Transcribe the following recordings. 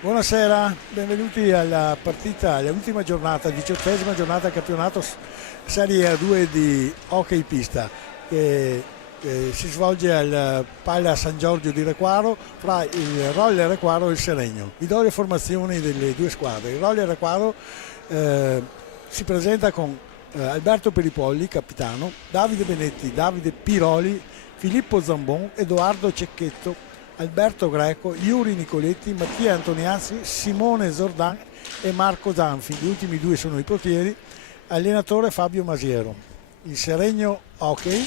Buonasera, benvenuti alla partita, all'ultima giornata, 18ª giornata del campionato Serie A2 di hockey pista che si svolge al Pala San Giorgio di Requaro fra il Roller Requaro e il Seregno. Vi do le formazioni delle due squadre. Il Roller Requaro si presenta con Alberto Peripolli, capitano, Davide Benetti, Davide Piroli, Filippo Zambon, Edoardo Cecchetto, Alberto Greco, Iuri Nicoletti, Mattia Antoniazzi, Simone Zordan e Marco Zanfi. Gli ultimi due sono i portieri. Allenatore Fabio Masiero. Il Seregno Hockey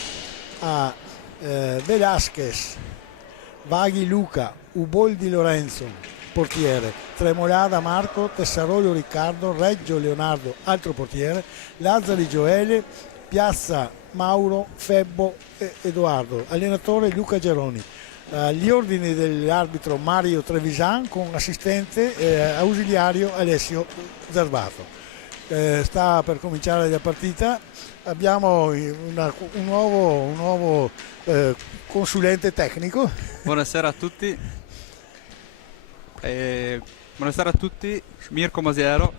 a Velasquez, Vaghi Luca, Uboldi Lorenzo, portiere, Tremolada Marco, Tessarolo Riccardo, Reggio Leonardo, altro portiere, Lazzari Gioele, Piazza Mauro, Febbo e Edoardo. Allenatore Luca Geroni. Agli ordini dell'arbitro Mario Trevisan con assistente ausiliario Alessio Zerbato. Sta per cominciare la partita, abbiamo un nuovo consulente tecnico. Buonasera a tutti, Mirko Masiero.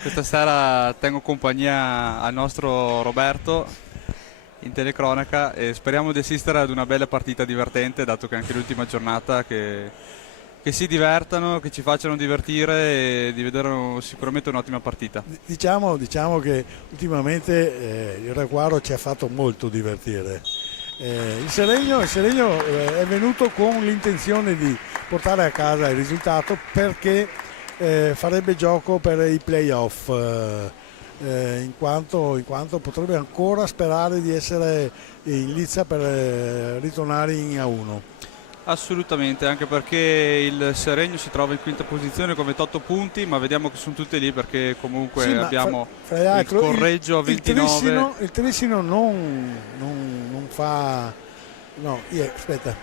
Questa sera tengo compagnia al nostro Roberto in telecronaca e speriamo di assistere ad una bella partita divertente, dato che è anche l'ultima giornata, che si divertano, che ci facciano divertire e di vedere sicuramente un'ottima partita. Diciamo che ultimamente il Requaro ci ha fatto molto divertire. Il Seregno è venuto con l'intenzione di portare a casa il risultato perché farebbe gioco per i playoff. In quanto potrebbe ancora sperare di essere in lizza per ritornare in A1. Assolutamente, anche perché il Seregno si trova in quinta posizione con 28 punti, ma vediamo che sono tutti lì perché comunque sì, abbiamo fra l'altro, il Correggio a 29. Il Trissino non fa... No, aspetta.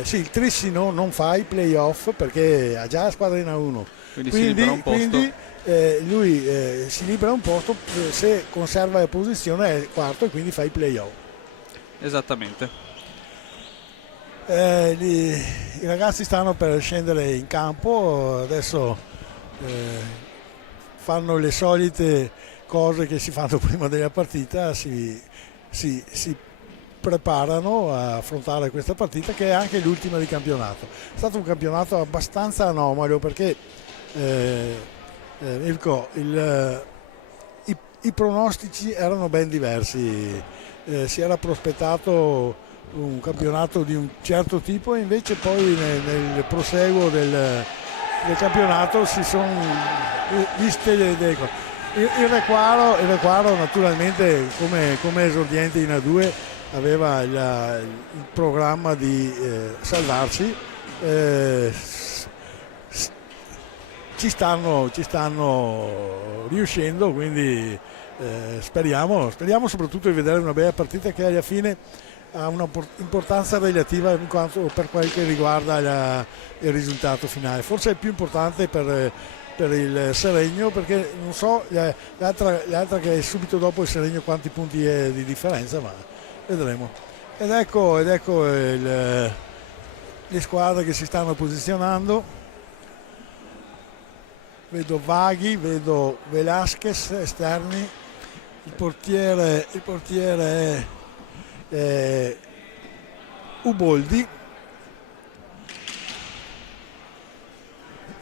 Sì, il Trissino non fa i playoff perché ha già la squadra in A1. Quindi si libera un posto. Lui si libera un posto, se conserva la posizione è quarto e quindi fa i playoff. Esattamente. I ragazzi stanno per scendere in campo, adesso fanno le solite cose che si fanno prima della partita, si preparano a affrontare questa partita che è anche l'ultima di campionato. È stato un campionato abbastanza anomalo perché Mirko, i pronostici erano ben diversi, si era prospettato un campionato di un certo tipo e invece poi nel proseguo del campionato si sono viste le cose. Il Requaro naturalmente come esordiente in A2 aveva il programma di salvarsi. Ci stanno riuscendo, quindi speriamo soprattutto di vedere una bella partita che alla fine ha un'importanza relativa in quanto per quel che riguarda il risultato finale. Forse è più importante per il Seregno, perché non so l'altra che è subito dopo il Seregno quanti punti è di differenza, ma vedremo. Ed ecco le squadre che si stanno posizionando. Vedo Vaghi, vedo Velasquez esterni, il portiere è Uboldi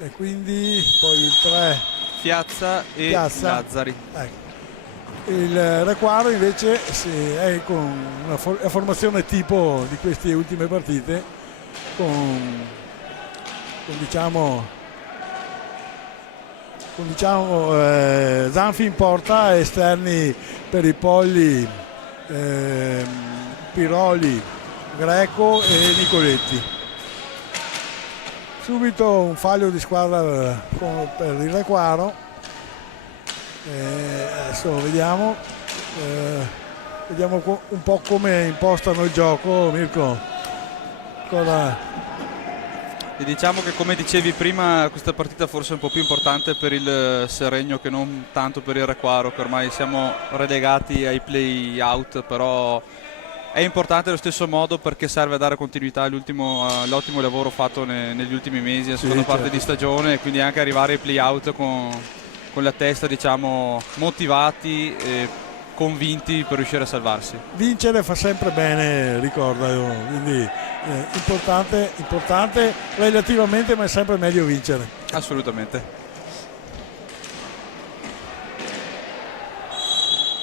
e quindi poi il 3 Piazza e Lazzari. Ecco. Il Requaro invece è con la formazione tipo di queste ultime partite con Zanfi in porta, esterni per i Polli, Piroli, Greco e Nicoletti. Subito un fallo di squadra per il Requaro. Adesso vediamo un po' come impostano il gioco, Mirko. E diciamo che, come dicevi prima, questa partita forse è un po' più importante per il Seregno che non tanto per il Requaro, che ormai siamo relegati ai play out, però è importante allo stesso modo perché serve a dare continuità all'ottimo lavoro fatto negli ultimi mesi, la seconda parte certo. di stagione, e quindi anche arrivare ai play-out con la testa, diciamo, motivati e convinti per riuscire a salvarsi. Vincere fa sempre bene, ricorda, quindi importante relativamente, ma è sempre meglio vincere. Assolutamente.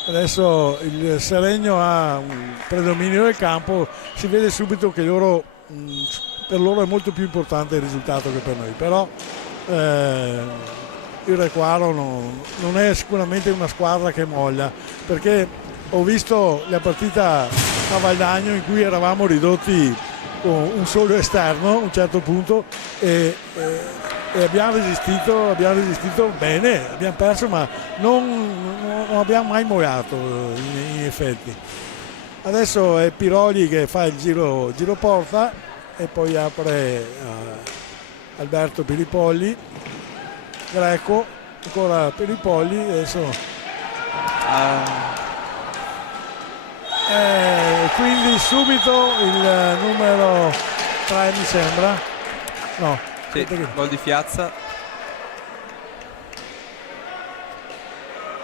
Adesso il Seregno ha un predominio del campo, si vede subito che per loro è molto più importante il risultato che per noi, però il Requaro non è sicuramente una squadra che molla, perché ho visto la partita a Valdagno in cui eravamo ridotti con un solo esterno a un certo punto e abbiamo resistito bene, abbiamo perso ma non abbiamo mai mollato in effetti. Adesso è Piroli che fa il giro porta e poi apre Alberto Piripolli, Greco, ancora Piripolli, adesso quindi subito il numero 3 mi sembra, no, sì, gol di Fiazza,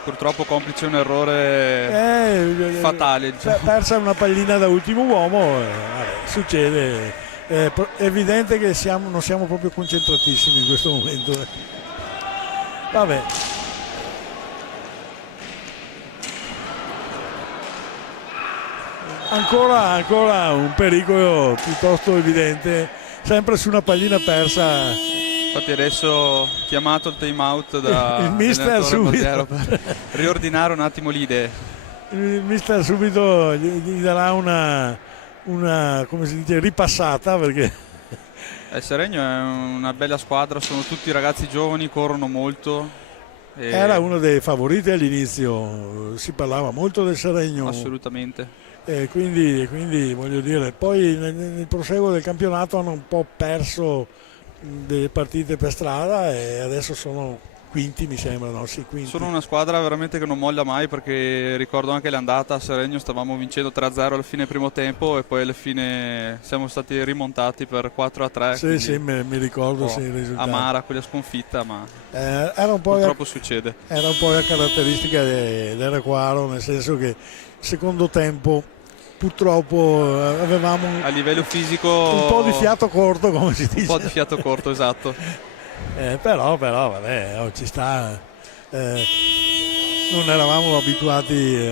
purtroppo complice un errore fatale, diciamo. Persa una pallina da ultimo uomo, vabbè, succede, è evidente che non siamo proprio concentratissimi in questo momento, vabbè. Ancora un pericolo piuttosto evidente, sempre su una pallina persa. Infatti adesso chiamato il time out da il mister subito per riordinare un attimo le idee. Il mister subito gli darà una come si dice, ripassata, perché Il Seregno è una bella squadra, sono tutti ragazzi giovani, corrono molto. Era uno dei favoriti all'inizio, si parlava molto del Seregno. Assolutamente. Quindi voglio dire, poi nel proseguo del campionato hanno un po' perso delle partite per strada e adesso sono quinti, mi sembra, no? Sì, quinti. Sono una squadra veramente che non molla mai, perché ricordo anche l'andata a Seregno, stavamo vincendo 3-0 alla fine primo tempo e poi alla fine siamo stati rimontati per 4-3. Sì, mi ricordo, sì, il risultato. Amara quella sconfitta, ma era un po' purtroppo succede. Era un po' la caratteristica del Requaro, nel senso che secondo tempo purtroppo avevamo a livello fisico un po' di fiato corto, come si dice. Un po' di fiato corto, esatto. Però vabbè, ci sta. Non eravamo abituati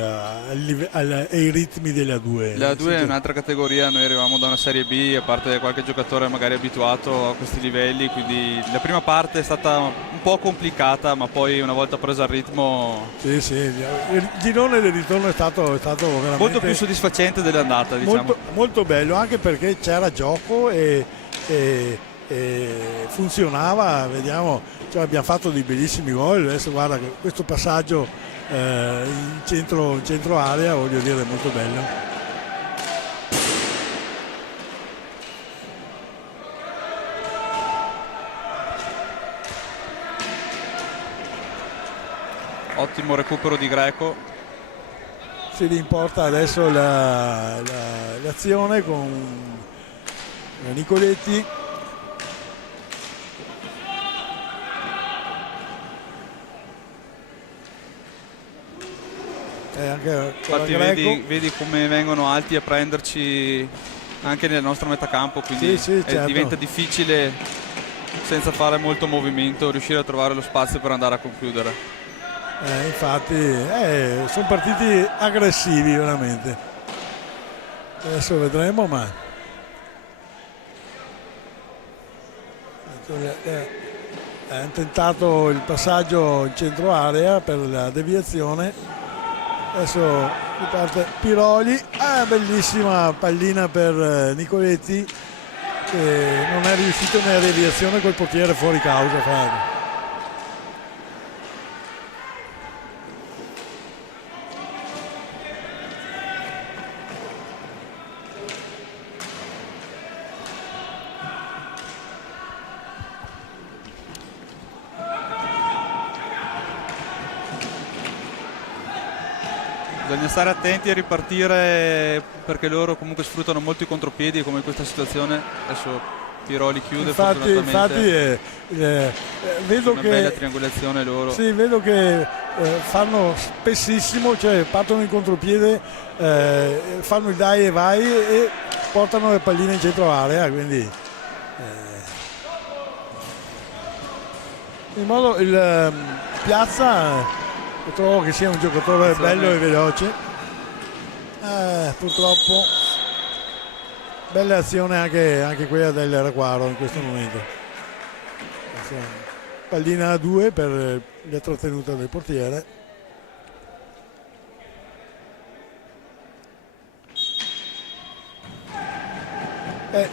ai ritmi della A2. La A2 è un'altra categoria, noi arrivavamo da una Serie B, a parte qualche giocatore magari abituato a questi livelli, quindi la prima parte è stata un po' complicata, ma poi una volta preso il ritmo... Sì, il girone del ritorno è stato veramente... molto più soddisfacente dell'andata, diciamo. Molto, molto bello, anche perché c'era gioco e funzionava, vediamo, cioè abbiamo fatto dei bellissimi gol. Adesso guarda che questo passaggio in centro area, voglio dire, molto bello. Ottimo recupero di Greco. Si rimporta adesso l'azione con Nicoletti. Infatti vedi come vengono alti a prenderci anche nel nostro metacampo, quindi certo. Diventa difficile, senza fare molto movimento, riuscire a trovare lo spazio per andare a concludere. Infatti sono partiti aggressivi veramente. Adesso vedremo, ma hanno tentato il passaggio in centro area per la deviazione. Adesso riparte Piroli, bellissima pallina per Nicoletti, che non è riuscito nella deviazione col portiere fuori causa. Bisogna stare attenti a ripartire perché loro comunque sfruttano molto i contropiedi, come in questa situazione. Adesso Tiroli chiude Infatti fortunatamente. vedo Una che bella triangolazione loro. sì, vedo che fanno spessissimo, cioè partono in contropiede, fanno il dai e vai e portano le palline in centro area, quindi in modo Piazza trovo che sia un giocatore bello e veloce, purtroppo bella azione anche quella del Requaro in questo momento. Pallina a 2 per la trattenuta del portiere.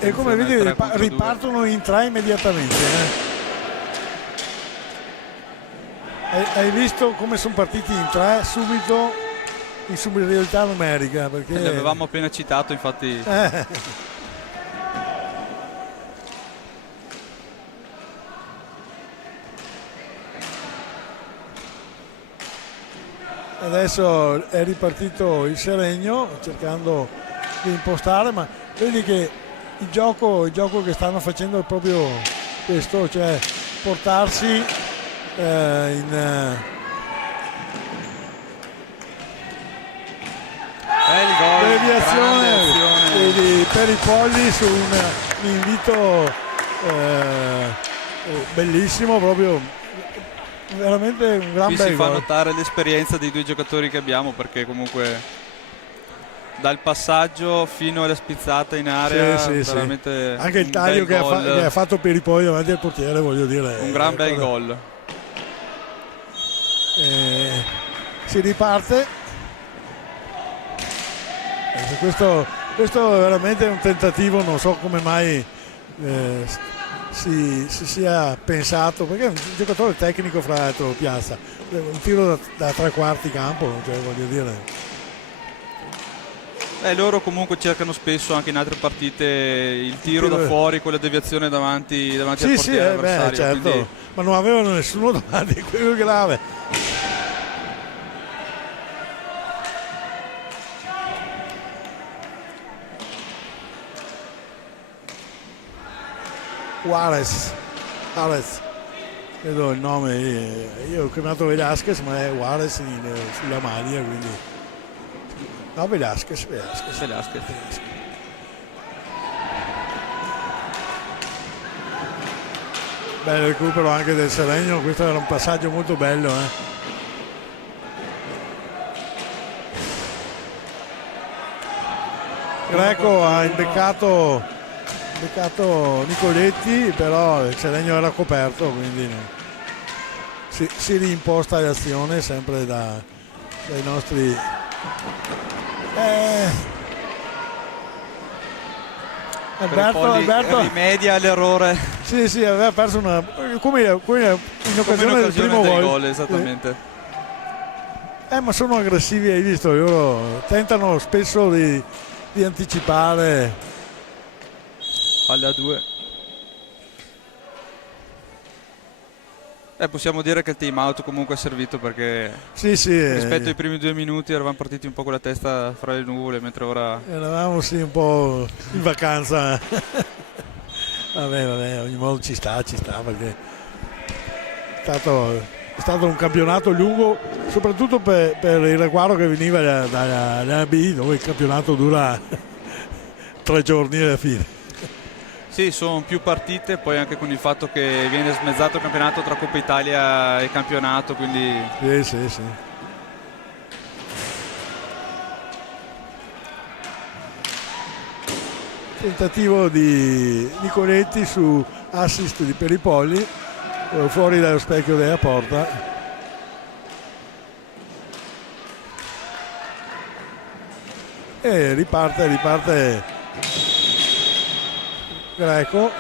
E come vedi ripartono in 3 immediatamente. Hai visto come sono partiti in 3 subito in superiorità numerica? Perché l'avevamo appena citato, infatti. Adesso è ripartito il Seregno cercando di impostare, ma vedi che il gioco che stanno facendo è proprio questo, cioè portarsi in deviazione per i polli su un invito bellissimo, proprio veramente un gran bel si fa gol. notare l'esperienza dei due giocatori che abbiamo, perché comunque dal passaggio fino alla spizzata in area veramente anche il taglio che ha fatto per i polli davanti al portiere, voglio dire, un gran bel gol. Si riparte. Questo è veramente un tentativo, non so come mai si sia pensato, perché è un giocatore tecnico, fra l'altro, Piazza, un tiro da 3/4 campo, cioè, voglio dire. Loro comunque cercano spesso anche in altre partite il tiro da fuori con la deviazione davanti al portiere avversario, certo, quindi... ma non avevano nessuno davanti, quello grave. Juarez, vedo il nome, io ho chiamato Velasquez, ma è Juarez sulla maglia, quindi no, Velasquez. Bel recupero anche del Seregno, questo era un passaggio molto bello, Greco ha imbeccato Nicoletti, però il Seregno era coperto, quindi si riimposta l'azione sempre dai nostri Alberto rimedia all'errore. Sì, aveva perso come in occasione del primo gol, esattamente. Ma sono aggressivi, hai visto, loro tentano spesso di anticipare. Alla 2. Possiamo dire che il time out comunque è servito, perché rispetto ai primi 2 minuti eravamo partiti un po' con la testa fra le nuvole, mentre ora eravamo un po' in vacanza. vabbè, ogni modo ci sta, perché è stato un campionato lungo, soprattutto per il Requaro che veniva dalla B, dove il campionato dura 3 giorni alla fine. Sì, sono più partite, poi anche con il fatto che viene smezzato il campionato tra Coppa Italia e campionato, quindi sì. Tentativo di Nicoletti su assist di Peripolli, fuori dallo specchio della porta. E riparte Greco.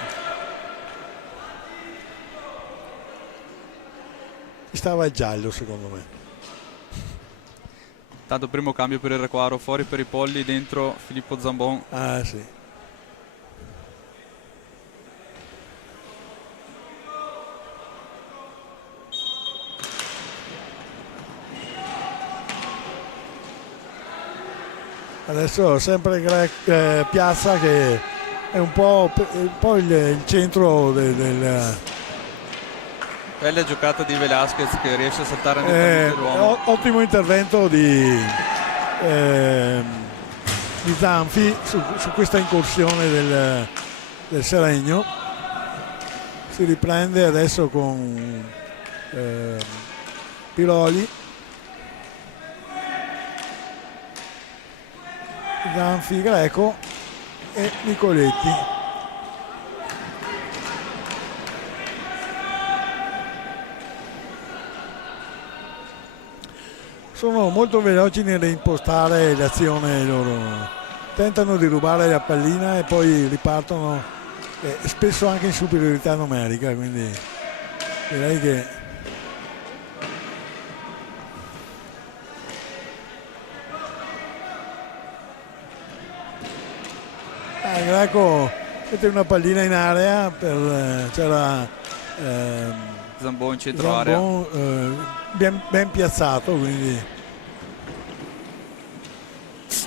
Ci stava il giallo, secondo me. Tanto primo cambio per il Requaro, fuori per i polli, dentro Filippo Zambon. Sì. Adesso sempre Piazza che è un po' il centro del Bella giocata di Velasquez che riesce a saltare nettamente l'uomo. ottimo intervento di Zanfi su questa incursione del Seregno. Si riprende adesso con Piroli, Zanfi, Greco e Nicoletti. Sono molto veloci nell'impostare l'azione loro, tentano di rubare la pallina e poi ripartono spesso anche in superiorità numerica, quindi direi che Greco mette una pallina in area, c'era Zambon in centro area. Ben piazzato, quindi.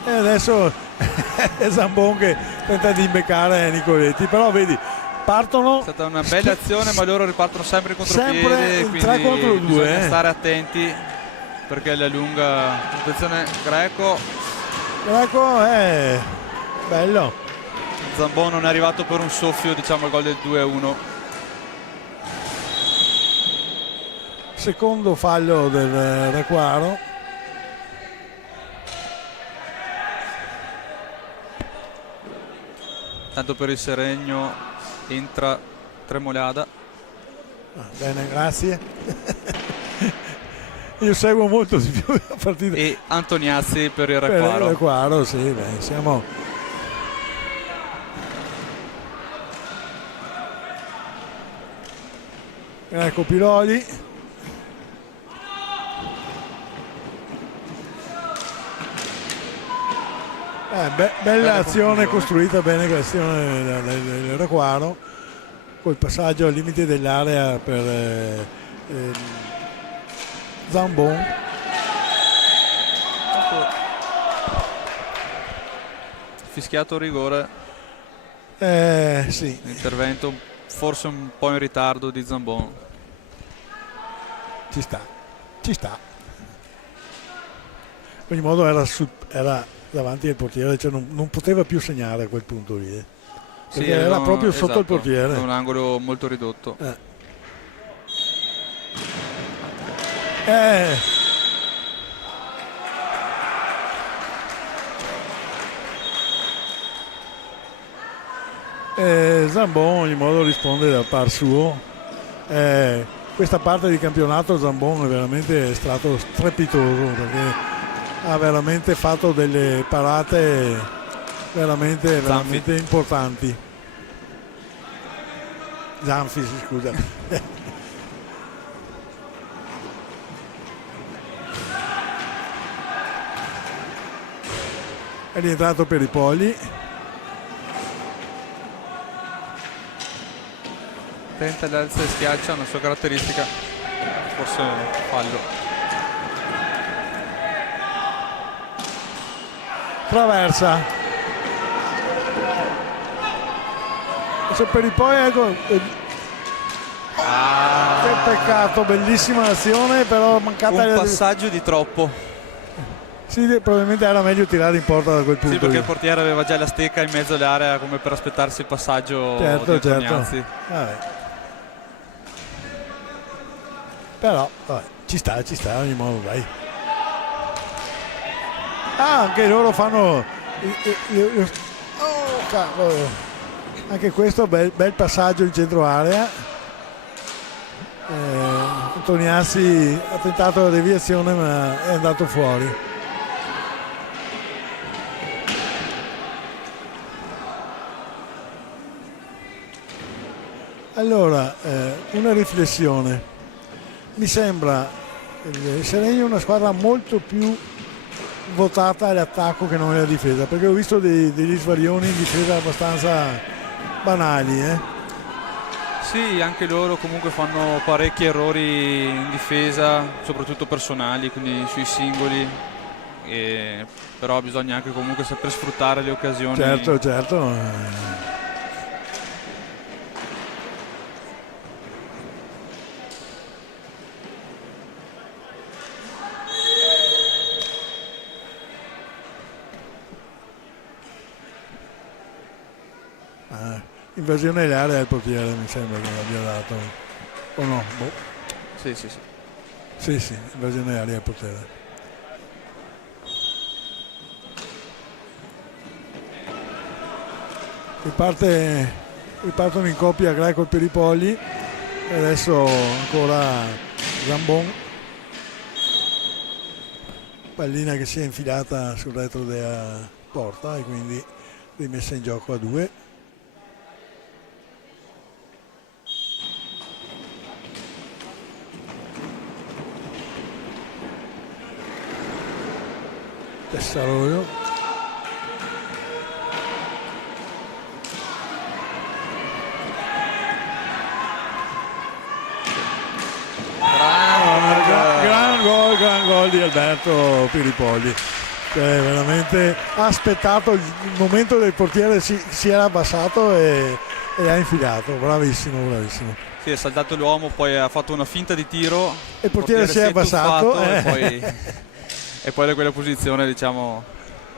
E adesso è Zambon che tenta di imbeccare Nicoletti, però vedi, partono. È stata una bella azione, ma loro ripartono sempre in contropiede, quindi 3 contro 2, bisogna stare attenti perché alla lunga. Attenzione, Greco è bello. Zambon non è arrivato per un soffio, diciamo, al gol del 2-1. Secondo fallo del Requaro. Tanto per il Seregno entra Tremolada. Bene, grazie. Io seguo molto di più la partita. E Antoniazzi per il Requaro. Per il Requaro, sì, beh, siamo. Ecco Piroli. Bella azione costruita bene, l'azione del Requaro col passaggio al limite dell'area per Zambon. Fischiato rigore. Sì. Intervento forse un po' in ritardo di Zambon. Ci sta. In ogni modo era davanti al portiere, cioè non poteva più segnare a quel punto lì, perché Sì, era proprio sotto il portiere. Un angolo molto ridotto. Zambon in ogni modo risponde da par suo. Questa parte di campionato Zambon è veramente stato strepitoso, perché ha veramente fatto delle parate veramente importanti. Zanfi, scusa. È rientrato per i Poli. Tenta l'alza e schiaccia, una sua caratteristica, forse fallo. Traversa. Adesso per i Poli, ecco. Che peccato, bellissima azione, però mancata un passaggio di troppo. Sì, probabilmente era meglio tirare in porta da quel punto. Sì, perché il portiere aveva già la stecca in mezzo all'area come per aspettarsi il passaggio di Antoniazzi. Vabbè. Però vabbè, ci sta in ogni modo, dai. Anche loro fanno oh, cavolo. Anche questo bel passaggio in centro area. Antoniazzi ha tentato la deviazione ma è andato fuori. Allora, una riflessione. Mi sembra il Seregno una squadra molto più votata all'attacco che non alla difesa, perché ho visto degli svarioni in difesa abbastanza banali. Sì, anche loro comunque fanno parecchi errori in difesa, soprattutto personali, quindi sui singoli. però bisogna anche comunque saper sfruttare le occasioni. Certo, certo. Invasione dell'area del portiere, mi sembra che l'abbia dato, o no? Boh. Sì, sì, sì. Sì, sì, invasione dell'area del portiere. Ripartono in coppia Greco e Peripolli e adesso ancora Zambon, pallina che si è infilata sul retro della porta e quindi rimessa in gioco a 2. Tessaroio, gran gol di Alberto Piripolli, cioè veramente ha aspettato il momento del portiere, si era abbassato e ha infilato, bravissimo, bravissimo. Sì, è saltato l'uomo, poi ha fatto una finta di tiro, E il portiere si è abbassato e poi da quella posizione, diciamo,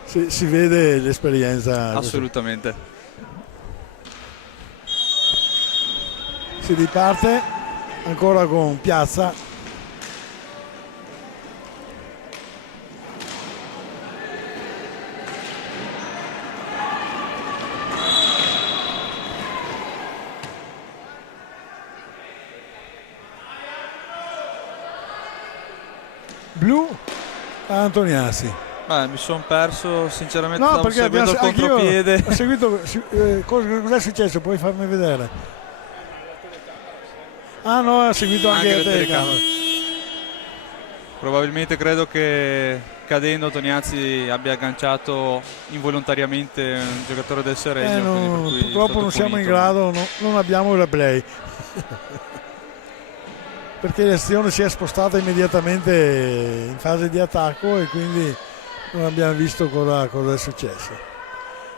si vede l'esperienza. assolutamente. Si riparte ancora con Piazza, blu a Antoniazzi. Mi sono perso, sinceramente, No, stavo perché seguendo il contropiede. ho seguito, cos'è successo? Puoi farmi vedere? Ah no, ha seguito anche la telecamera. Probabilmente credo che cadendo Toniazzi abbia agganciato involontariamente un giocatore del Seregno. Purtroppo non siamo in grado, non abbiamo il replay. Perché l'azione si è spostata immediatamente in fase di attacco e quindi non abbiamo visto cosa è successo.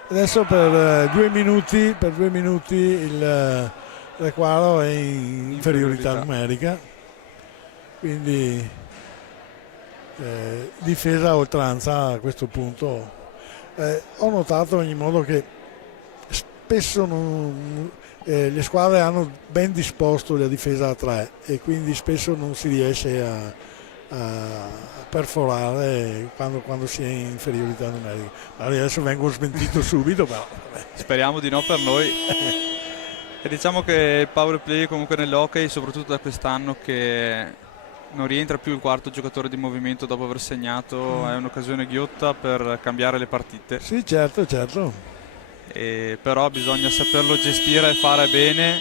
Adesso per 2 minuti il Requaro è in inferiorità numerica, quindi difesa a oltranza a questo punto. Ho notato in ogni modo che spesso le squadre hanno ben disposto la difesa a 3 e quindi spesso non si riesce a perforare quando si è in inferiorità numerica. Adesso vengo smentito subito, però vabbè. Speriamo di no per noi. E diciamo che il power play comunque nell'hockey, soprattutto da quest'anno, che non rientra più il quarto giocatore di movimento dopo aver segnato, è un'occasione ghiotta per cambiare le partite. Sì, certo. Però bisogna saperlo gestire e fare bene.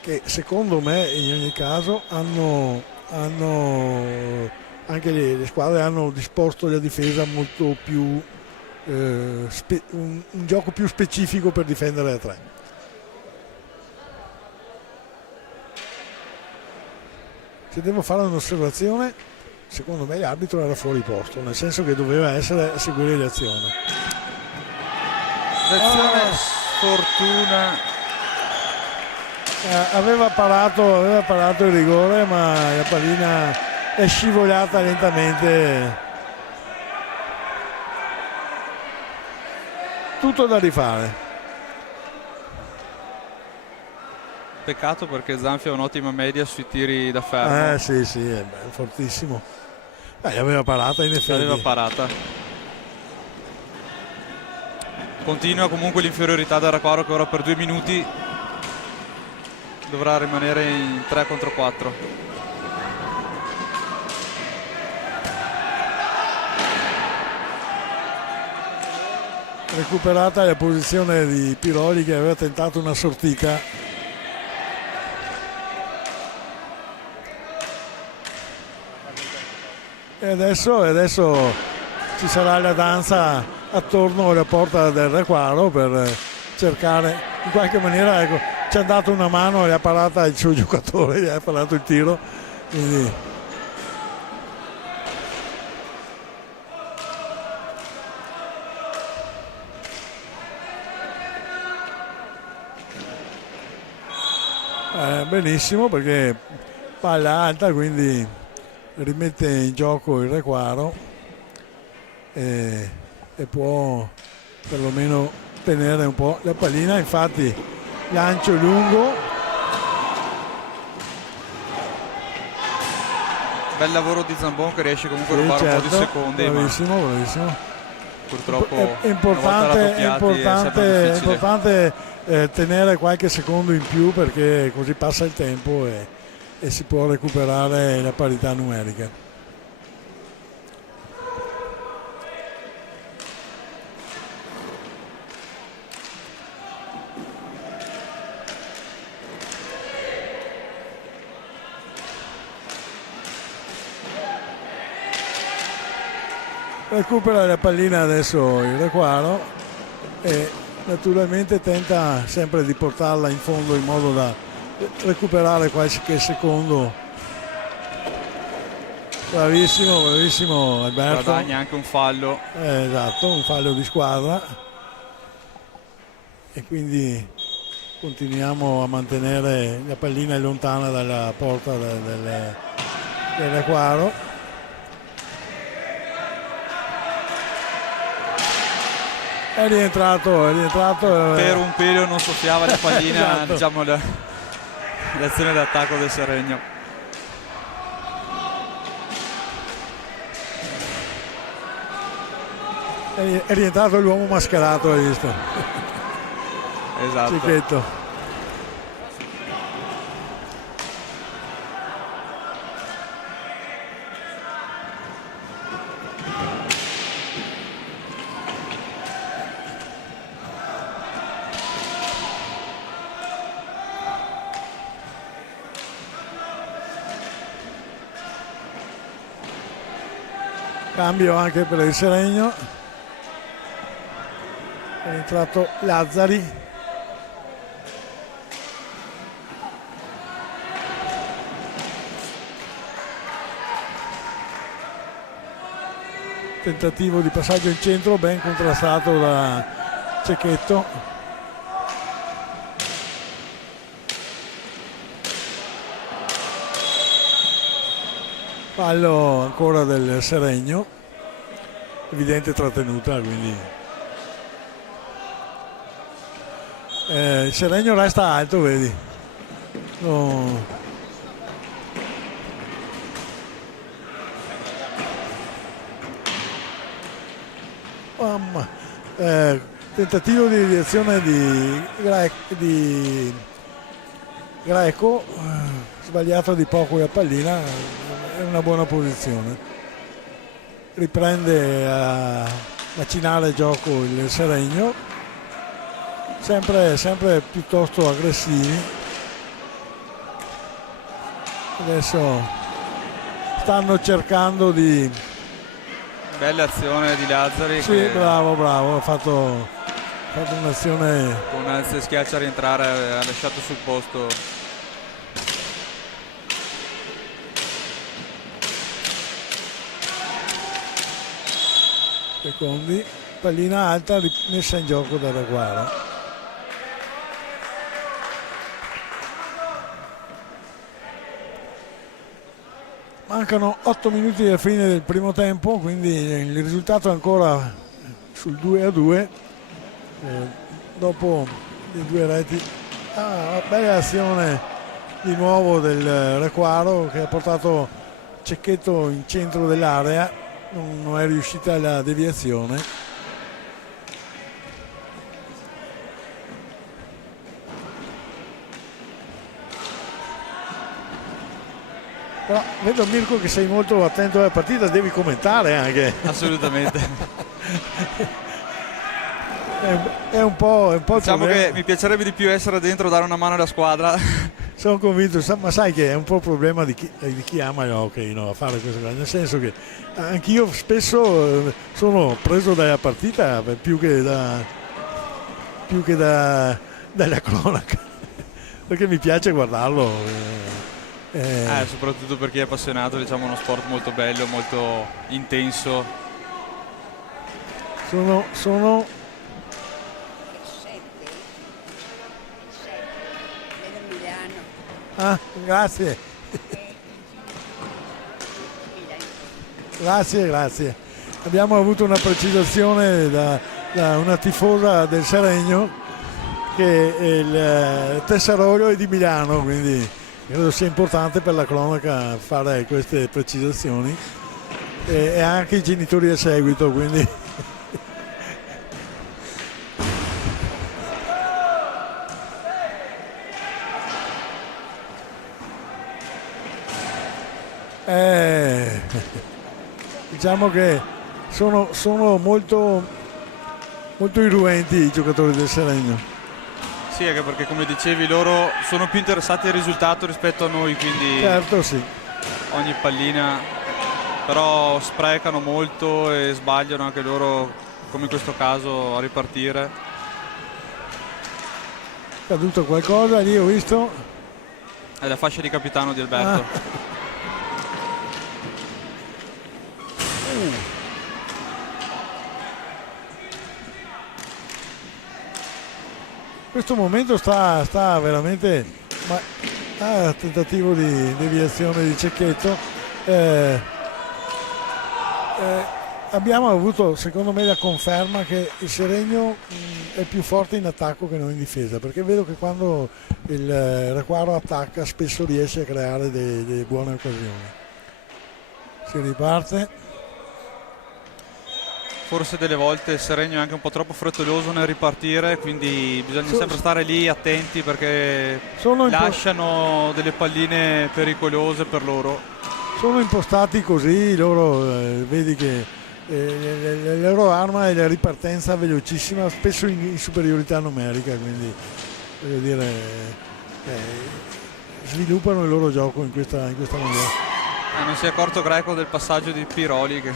Che secondo me in ogni caso anche le squadre hanno disposto la difesa molto più un gioco più specifico per difendere a 3. Se devo fare un'osservazione, secondo me l'arbitro era fuori posto, nel senso che doveva essere a seguire l'azione. Sfortuna. Aveva parato il rigore, ma la pallina è scivolata lentamente. Tutto da rifare. Peccato perché Zanfia ha un'ottima media sui tiri da fermo. Sì, è fortissimo. L'aveva parata in effetti. L'aveva parata. Continua comunque l'inferiorità del Requaro, che ora per 2 minuti dovrà rimanere in 3 contro 4. Recuperata la posizione di Piroli, che aveva tentato una sortita. E adesso ci sarà la danza attorno alla porta del Requaro per cercare, in qualche maniera, ecco, ci ha dato una mano e ha parata il suo giocatore, gli ha parato il tiro, quindi Benissimo, perché palla alta, quindi rimette in gioco il Requaro e può perlomeno tenere un po' la pallina. Infatti lancio lungo, Bel lavoro di Zambon che riesce comunque a sì, rubare un po' di certo, secondi, bravissimo, bravissimo. ma purtroppo È una volta raddoppiati è sempre importante, difficile. tenere qualche secondo in più, perché così passa il tempo e si può recuperare la parità numerica. Recupera la pallina adesso il Requaro e naturalmente tenta sempre di portarla in fondo in modo da recuperare qualche secondo. Bravissimo, bravissimo Alberto. Guadagna anche un fallo. Esatto, un fallo di squadra e quindi continuiamo a mantenere la pallina lontana dalla porta del Requaro. È rientrato. Per un pelo non soffiava la pallina, Esatto. diciamo l'azione d'attacco del Seregno. È rientrato l'uomo mascherato, hai visto? Esatto. Cicchetto. Cambio anche per il Seregno, è entrato Lazzari. Tentativo di passaggio in centro ben contrastato da Cecchetto. Fallo ancora del Seregno, evidente trattenuta, quindi il Seregno resta alto, vedi. No. Mamma. Tentativo di direzione di Greco, sbagliato di poco la pallina, è una buona posizione. Riprende a macinare il gioco il Seregno, sempre piuttosto aggressivi. Adesso stanno cercando di... Bella azione di Lazzari. Sì, che bravo, ha fatto un'azione... con alza e schiaccia a rientrare ha lasciato sul posto. Secondi, pallina alta messa in gioco da Requaro. Mancano 8 minuti alla fine del primo tempo, quindi il risultato è ancora sul 2-2 dopo le due reti. Bella azione di nuovo del Requaro che ha portato Cecchetto in centro dell'area, non è riuscita la deviazione. Però vedo Mirko che sei molto attento alla partita, devi commentare anche. Assolutamente. È un po' il Diciamo problema. che mi piacerebbe di più essere dentro, dare una mano alla squadra. Sono convinto, ma sai che è un po' il problema di chi ama l'hockey, no? A fare questo, nel senso che anch'io spesso sono preso dalla partita più che dalla cronaca, perché mi piace guardarlo. Soprattutto per chi è appassionato, diciamo uno sport molto bello, molto intenso. Sono Ah, grazie. Grazie. Abbiamo avuto una precisazione da una tifosa del Seregno che il Tessarolio è di Milano, quindi credo sia importante per la cronaca fare queste precisazioni e anche i genitori a seguito, quindi diciamo che sono molto irruenti i giocatori del Seregno. Sì, anche perché come dicevi loro sono più interessati al risultato rispetto a noi, quindi Certo, sì. ogni pallina, però sprecano molto e sbagliano anche loro, come in questo caso, a ripartire. È caduto qualcosa lì, ho visto. È la fascia di capitano di Alberto. In questo momento sta veramente tentativo di deviazione di Cecchetto. Abbiamo avuto secondo me la conferma che il Seregno è più forte in attacco che non in difesa, perché vedo che quando il Requaro attacca spesso riesce a creare delle buone occasioni. Si riparte. Forse delle volte il Seregno è anche un po' troppo frettoloso nel ripartire, quindi bisogna sempre stare lì attenti perché lasciano delle palline pericolose per loro. Sono impostati così, loro vedi che la loro arma è la ripartenza velocissima, spesso in superiorità numerica, quindi voglio dire sviluppano il loro gioco in questa maniera. Non si è accorto Greco del passaggio di Piroli che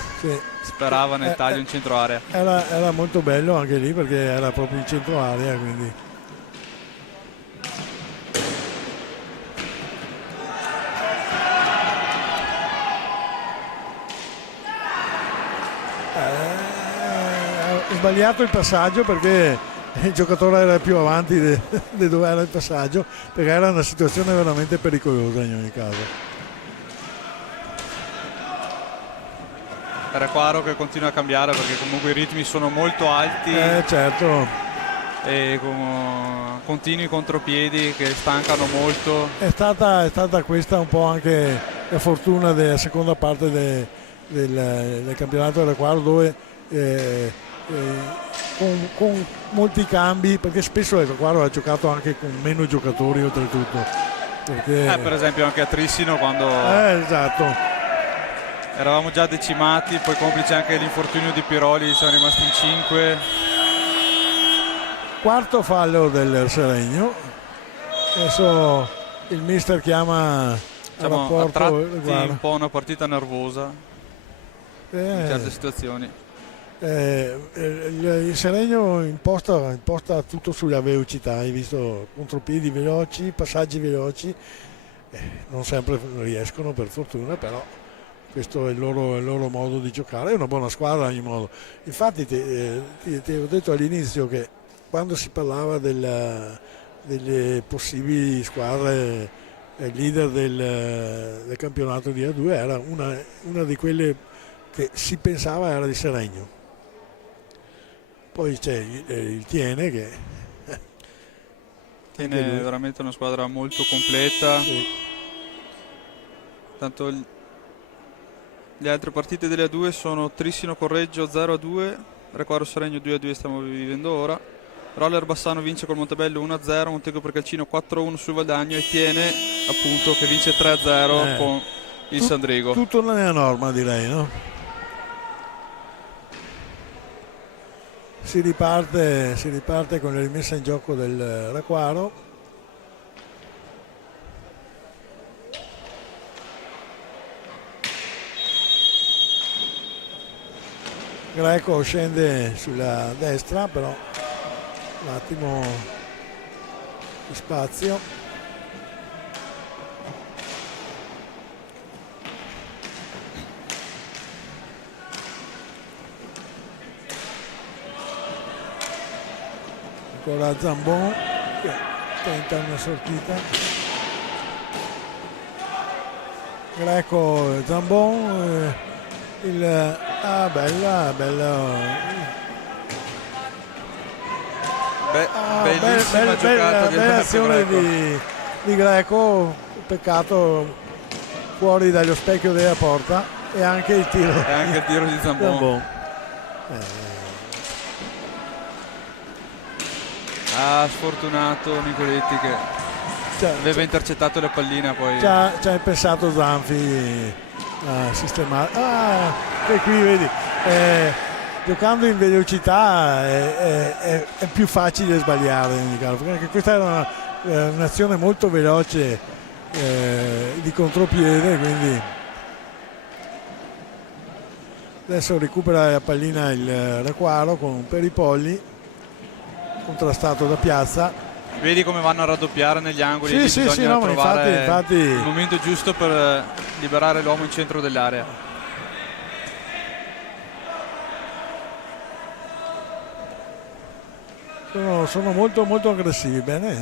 sperava nel taglio in centro area. Era molto bello anche lì perché era proprio in centro area, quindi ho sbagliato il passaggio perché il giocatore era più avanti di dove era il passaggio, perché era una situazione veramente pericolosa in ogni caso. Requaro che continua a cambiare perché comunque i ritmi sono molto alti. Certo. E con continui contropiedi che stancano molto. È stata questa un po' anche la fortuna della seconda parte del campionato del Requaro, dove con molti cambi, perché spesso il Requaro ha giocato anche con meno giocatori oltretutto. Perché per esempio anche a Trissino quando esatto. Eravamo già decimati, poi complice anche l'infortunio di Piroli, siamo rimasti in 5. Quarto fallo del Seregno. Adesso il mister chiama Siamo a tratti un po' una partita nervosa in certe situazioni. Il Seregno imposta tutto sulla velocità, hai visto contropiedi veloci, passaggi veloci, non sempre riescono per fortuna, però questo è il loro modo di giocare, è una buona squadra in ogni modo. Infatti ti ho detto all'inizio che quando si parlava delle possibili squadre leader del campionato di A2 era una di quelle che si pensava era di Seregno. Poi c'è il Tiene che Tiene veramente una squadra molto completa. Sì. Tanto le altre partite delle A2 sono Trissino Correggio 0-2, Requaro Seregno 2-2 stiamo vivendo ora, Roller Bassano vince col Montebello 1-0, Montego Percalcino 4-1 sul Valdagno e Tiene appunto che vince 3-0 con il Sandrigo. Tutto nella norma, direi, no? Si riparte con la rimessa in gioco del Requaro. Greco scende sulla destra, però un attimo di spazio. Ancora Zambon che tenta una sortita. Greco Zambon, bella bellissima giocata di bella Alberto azione Greco. di Greco, peccato fuori dallo specchio della porta, e anche il tiro di Zambon. Sfortunato Nicoletti che aveva intercettato la pallina, poi ci ha pensato Zanfi a sistemare. E qui vedi, giocando in velocità è più facile sbagliare, perché questa era un'azione molto veloce di contropiede, quindi adesso recupera la pallina il Requaro con Peripolli, contrastato da Piazza. Vedi come vanno a raddoppiare negli angoli, bisogna no, trovare infatti il momento giusto per liberare l'uomo in centro dell'area. Sono molto molto aggressivi, bene, è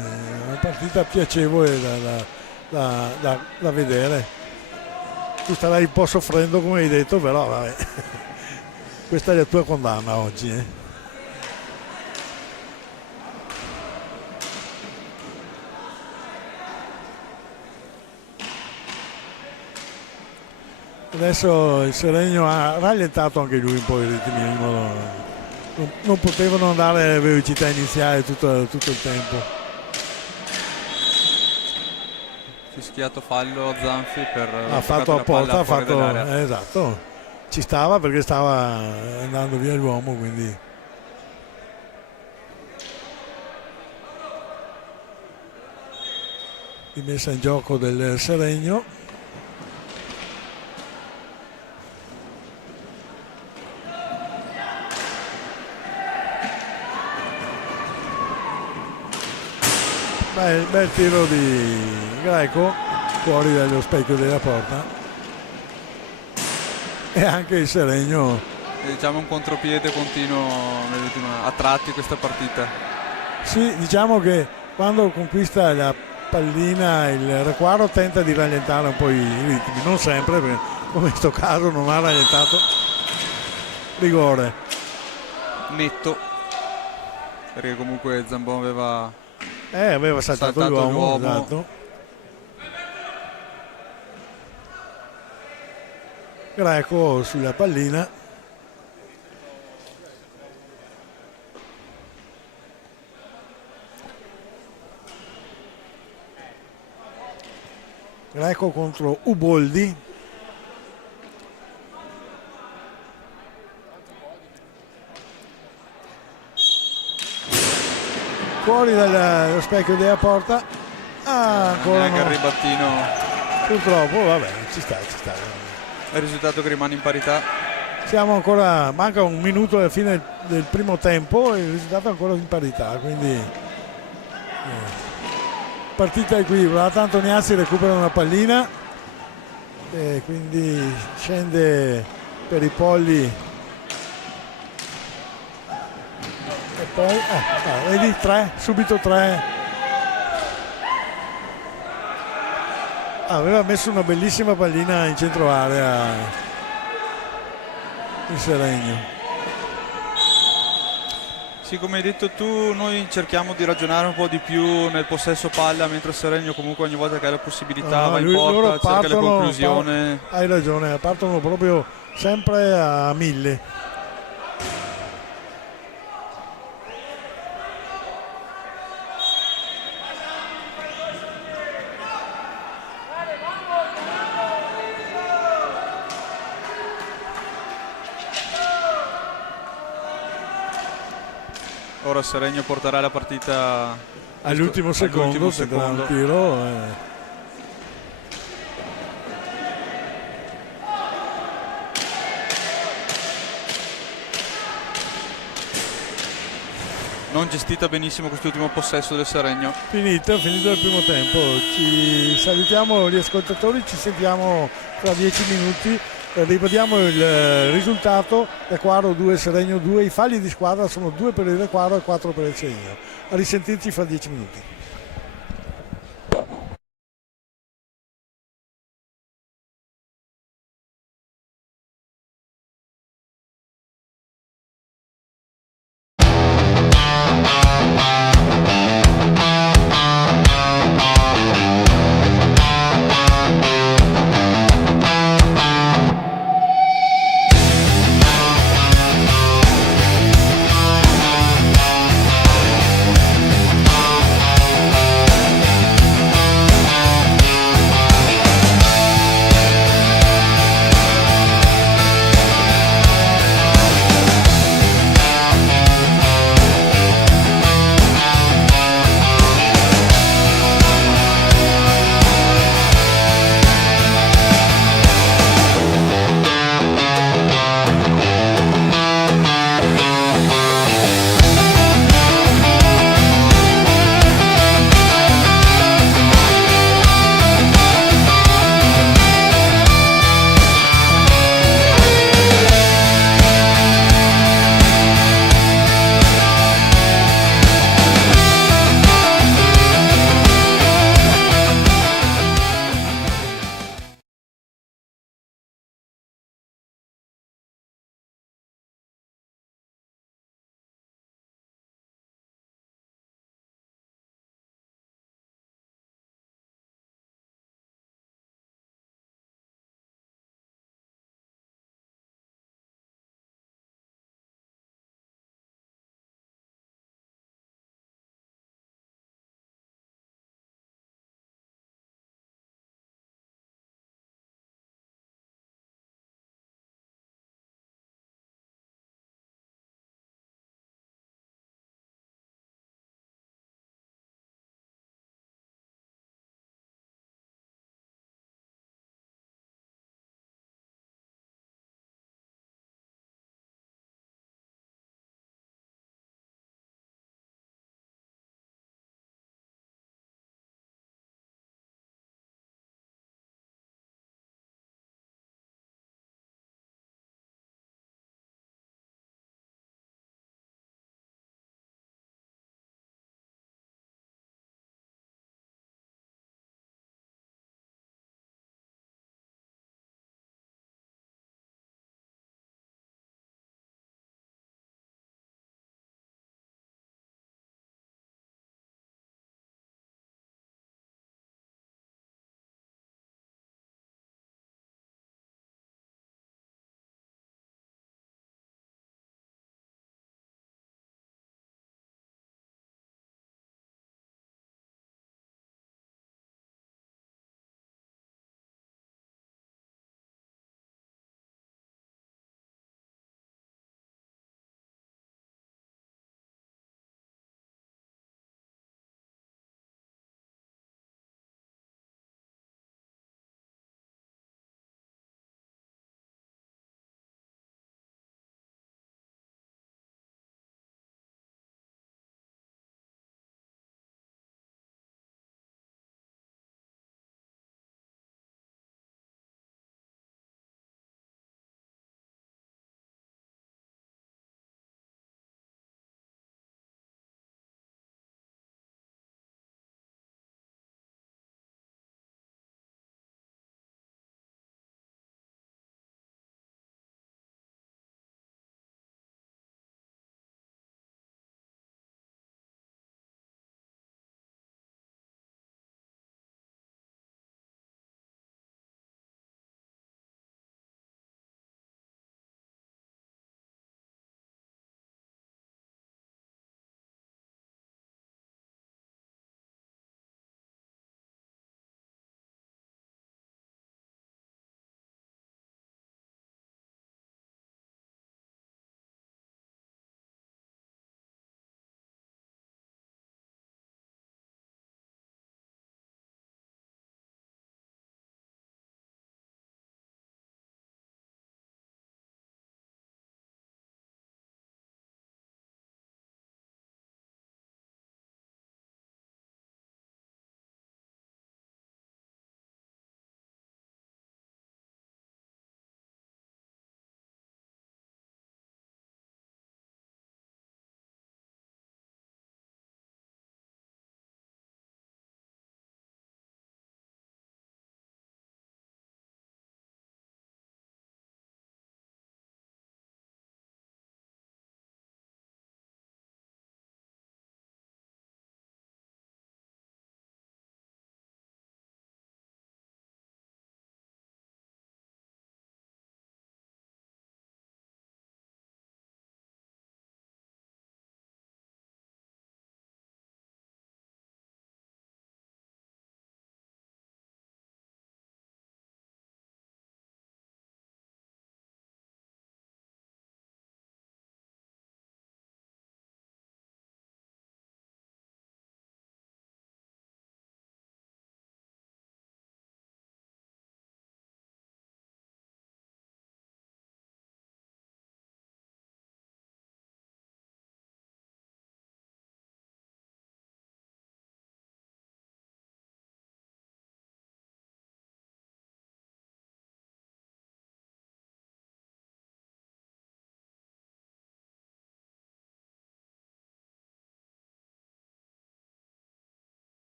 una partita piacevole da vedere. Tu starai un po' soffrendo, come hai detto, però vabbè. Questa è la tua condanna oggi, Adesso il Seregno ha rallentato anche lui un po' i ritmi, non potevano andare a velocità iniziale tutto il tempo. Fischiato fallo Zanfi per ha fatto apposta, esatto, ci stava perché stava andando via l'uomo, quindi rimessa in gioco del Seregno. Bel tiro di Greco fuori dallo specchio della porta, e anche il Seregno, diciamo, un contropiede continuo a tratti questa partita. Sì, diciamo che quando conquista la pallina il Requaro tenta di rallentare un po' i ritmi, non sempre, perché come in questo caso non ha rallentato. Rigore netto, perché comunque Zambon aveva saltato l'uomo. Esatto. Greco sulla pallina, Greco contro Uboldi. Fuori dallo specchio della porta, ancora neanche il ribattino, purtroppo, vabbè, ci sta. È il risultato che rimane in parità. Siamo ancora, manca un minuto alla fine del primo tempo e il risultato è ancora in parità, quindi partita equilibrata. Antoniazzi recupera una pallina e quindi scende per i polli. E poi vedi, subito tre. Aveva messo una bellissima pallina in centro area il Seregno. Sì, come hai detto tu, noi cerchiamo di ragionare un po' di più nel possesso palla, mentre il Seregno comunque ogni volta che ha la possibilità va in porta, cerca la conclusione. Hai ragione, partono proprio sempre a 1000. Ora Seregno porterà la partita all'ultimo secondo, un tiro. Non gestita benissimo quest'ultimo possesso del Seregno. Finito il primo tempo. Ci salutiamo gli ascoltatori, ci sentiamo tra 10 minuti. Ripetiamo il risultato: Requaro 2, Seregno 2. I falli di squadra sono 2 per il Requaro e 4 per il Seregno. A risentirci fra 10 minuti.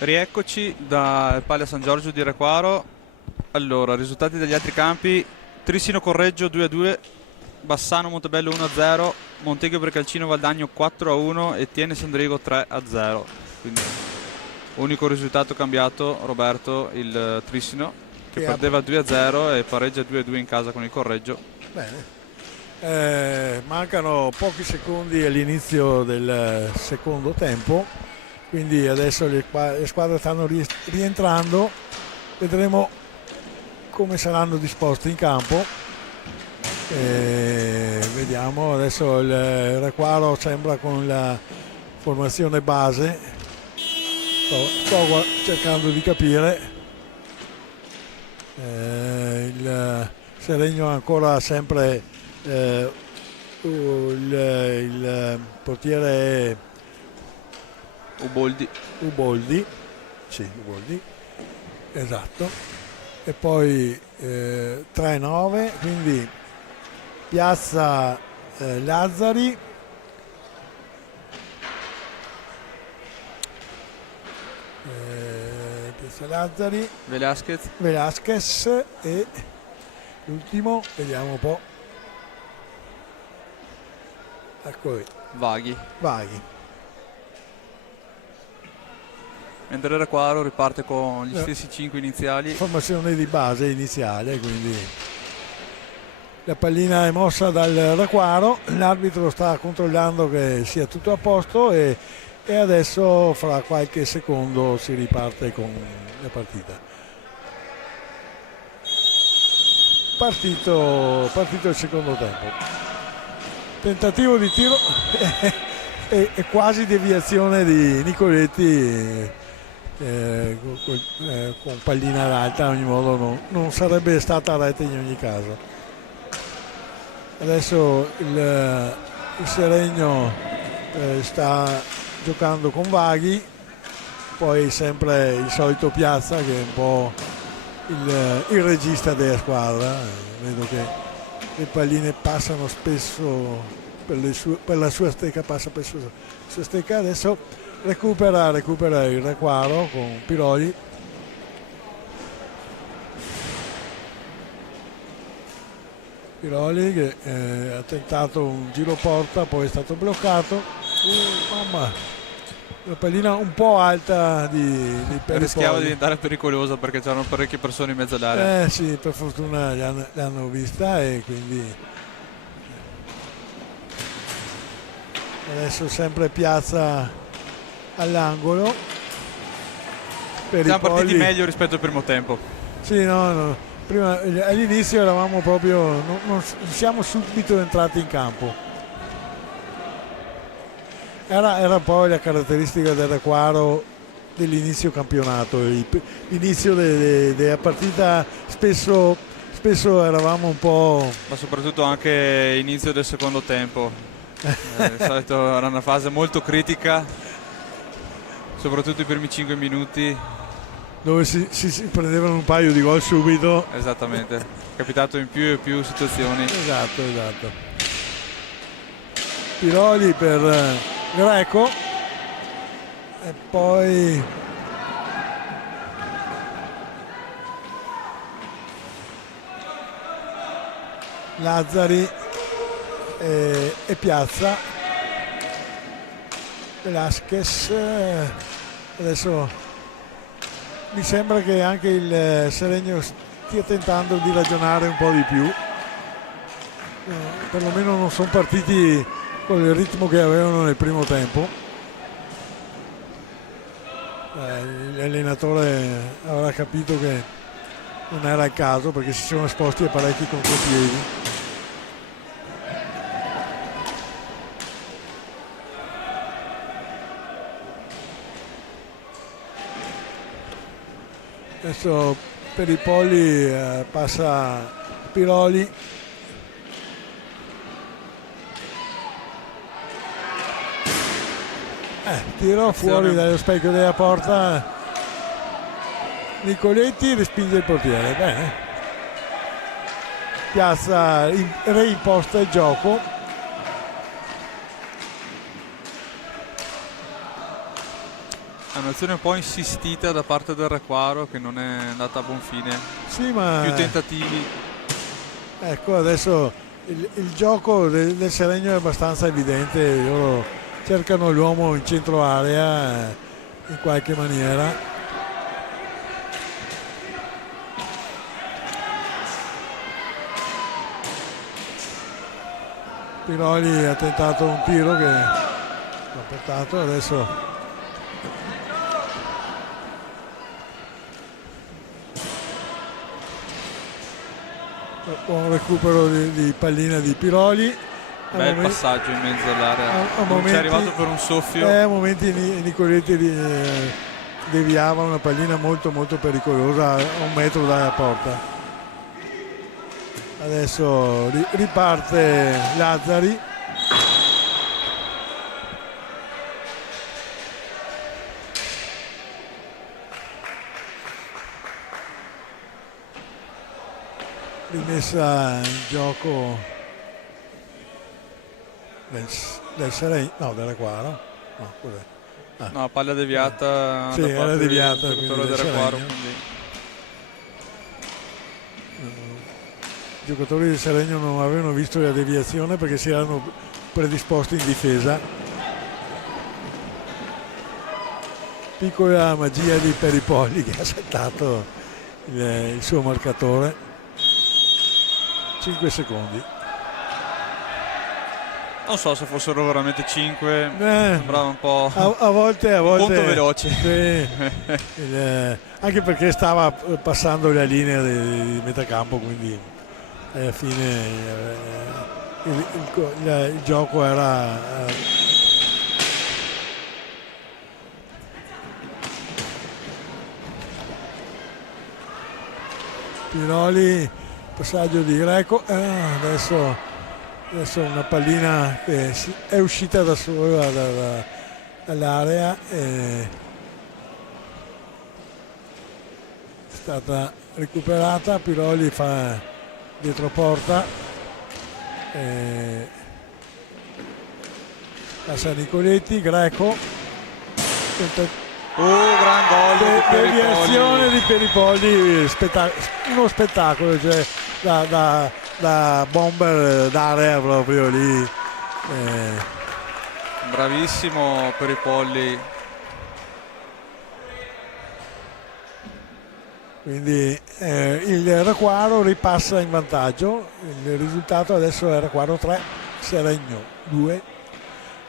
Rieccoci da Paglia San Giorgio di Requaro. Allora, risultati degli altri campi: Trissino Correggio 2-2, Bassano Montebello 1-0, Monteghio Brecalcino Valdagno 4-1 e Tiene Sandrigo 3-0. Quindi unico risultato cambiato, Roberto, il Trissino che perdeva 2-0 e pareggia 2-2 in casa con il Correggio. Bene. Mancano pochi secondi all'inizio del secondo tempo, quindi adesso le squadre stanno rientrando, vedremo come saranno disposti in campo. Vediamo, adesso il Requaro sembra con la formazione base, sto cercando di capire. Il Seregno ancora sempre il portiere è Uboldi, sì, Uboldi, esatto, e poi 3-9, quindi Piazza Lazzari, Velasquez e l'ultimo, vediamo un po', ecco qui, Vaghi. Mentre il Requaro riparte con gli stessi 5 iniziali. Formazione di base iniziale, quindi la pallina è mossa dal Requaro, l'arbitro sta controllando che sia tutto a posto e adesso fra qualche secondo si riparte con la partita. Partito il secondo tempo. Tentativo di tiro e quasi deviazione di Nicoletti con pallina alta, ad ogni modo non sarebbe stata rete in ogni caso. Adesso il Seregno sta giocando con Vaghi, poi sempre il solito Piazza che è un po' il regista della squadra. Vedo che le palline passano spesso per la sua stecca, passa per la sua stecca. Adesso recupera il Requaro con Piroli. Piroli che ha tentato un giro porta, poi è stato bloccato. Mamma, la pallina un po' alta di Peripoli. Rischiava di diventare pericolosa perché c'erano parecchie persone in mezzo all'area. Sì, per fortuna l'hanno vista e quindi adesso sempre Piazza all'angolo. Siamo partiti meglio rispetto al primo tempo. Sì, no. Prima, all'inizio eravamo proprio, non siamo subito entrati in campo. Era poi la caratteristica del Requaro dell'inizio campionato, l'inizio della partita spesso eravamo un po'... Ma soprattutto anche inizio del secondo tempo. Di solito era una fase molto critica, soprattutto i primi 5 minuti. Dove si prendevano un paio di gol subito. Esattamente, è capitato in più e più situazioni. Esatto. Piroli per Greco e poi Lazzari e Piazza. Velasquez. Adesso mi sembra che anche il Seregno stia tentando di ragionare un po' di più, perlomeno non sono partiti con il ritmo che avevano nel primo tempo. L'allenatore avrà capito che non era il caso perché si sono esposti a parecchi contropiedi. Adesso Peripoli passa Piroli. Tiro fuori dallo specchio della porta. Nicoletti respinge il portiere. Bene. Piazza reimposta il gioco. È un'azione un po' insistita da parte del Requaro che non è andata a buon fine. Sì, ma Più tentativi. ecco, adesso il gioco del Seregno è abbastanza evidente, loro cercano l'uomo in centro area in qualche maniera. Piroli ha tentato un tiro che l'ha portato, adesso buon recupero di pallina di Piroli. Bel passaggio in mezzo all'area, non ci è arrivato per un soffio. A momenti Nicoletti deviava una pallina molto molto pericolosa a 1 metro dalla porta. Adesso riparte Lazzari. Rimessa in gioco del Seregno, no, del Requaro. No, cos'è? No, palla deviata. Sì, da era parte deviata, del giocatore quindi del del Requaro, Seregno. quindi I giocatori del Seregno non avevano visto la deviazione perché si erano predisposti in difesa. Piccola magia di Peripolli che ha saltato il suo marcatore. 5 secondi. non so se fossero veramente 5, sembrava un po' a volte un conto veloce. Sì, anche perché stava passando la linea di metacampo, quindi alla fine il gioco era Piroli, passaggio di Greco, adesso una pallina che è uscita da sola dall'area, è stata recuperata. Piroli fa dietro porta, passa Nicoletti, Greco, gran gol deviazione di Peripolli, uno spettacolo, cioè da bomber d'area proprio lì. Bravissimo Peripolli. Quindi il Requaro ripassa in vantaggio, il risultato adesso è Requaro 3, Seregno 2.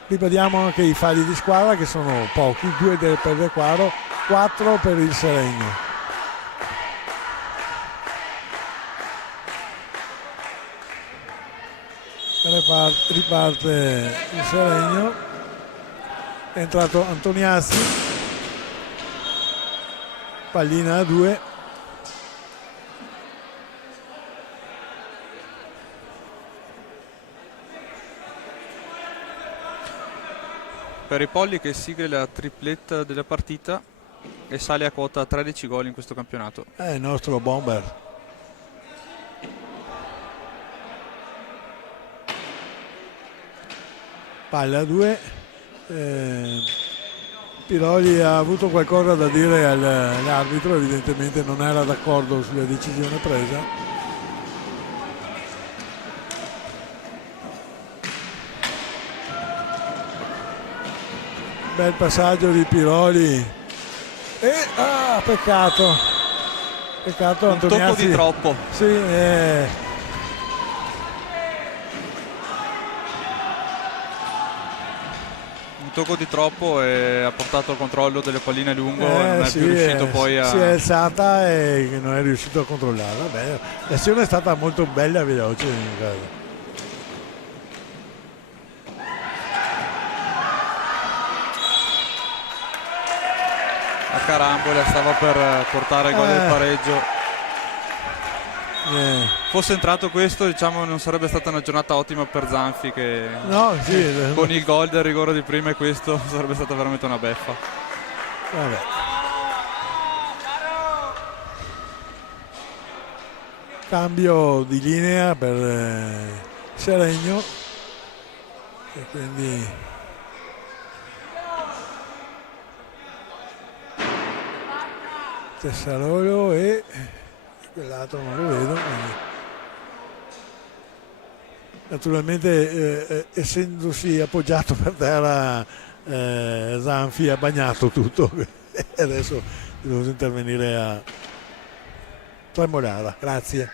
Ripetiamo anche i falli di squadra che sono pochi, 2 per il Requaro, 4 per il Seregno. Riparte il Seregno, è entrato Antoniazzi, pallina a 2. Peripolli che sigla la tripletta della partita e sale a quota 13 gol in questo campionato. È il nostro bomber. Palla a 2. Piroli ha avuto qualcosa da dire all'arbitro, evidentemente non era d'accordo sulla decisione presa. Bel passaggio di Piroli e peccato un tocco di troppo. Sì, un tocco di troppo e ha portato il controllo delle palline lungo e non è più riuscito poi a... si è alzata e non è riuscito a controllarla. Beh, l'azione è stata molto bella e veloce. A carambola stava per portare il gol del pareggio. Fosse entrato questo, diciamo, non sarebbe stata una giornata ottima per Zanfi, che con il gol del rigore di prima e questo sarebbe stata veramente una beffa. Vabbè. Cambio di linea per Seregno e quindi Tessarolo e quell'altro non lo vedo, quindi. Naturalmente essendosi appoggiato per terra Zanfi ha bagnato tutto e adesso è dovuto intervenire a Tremolada. Grazie.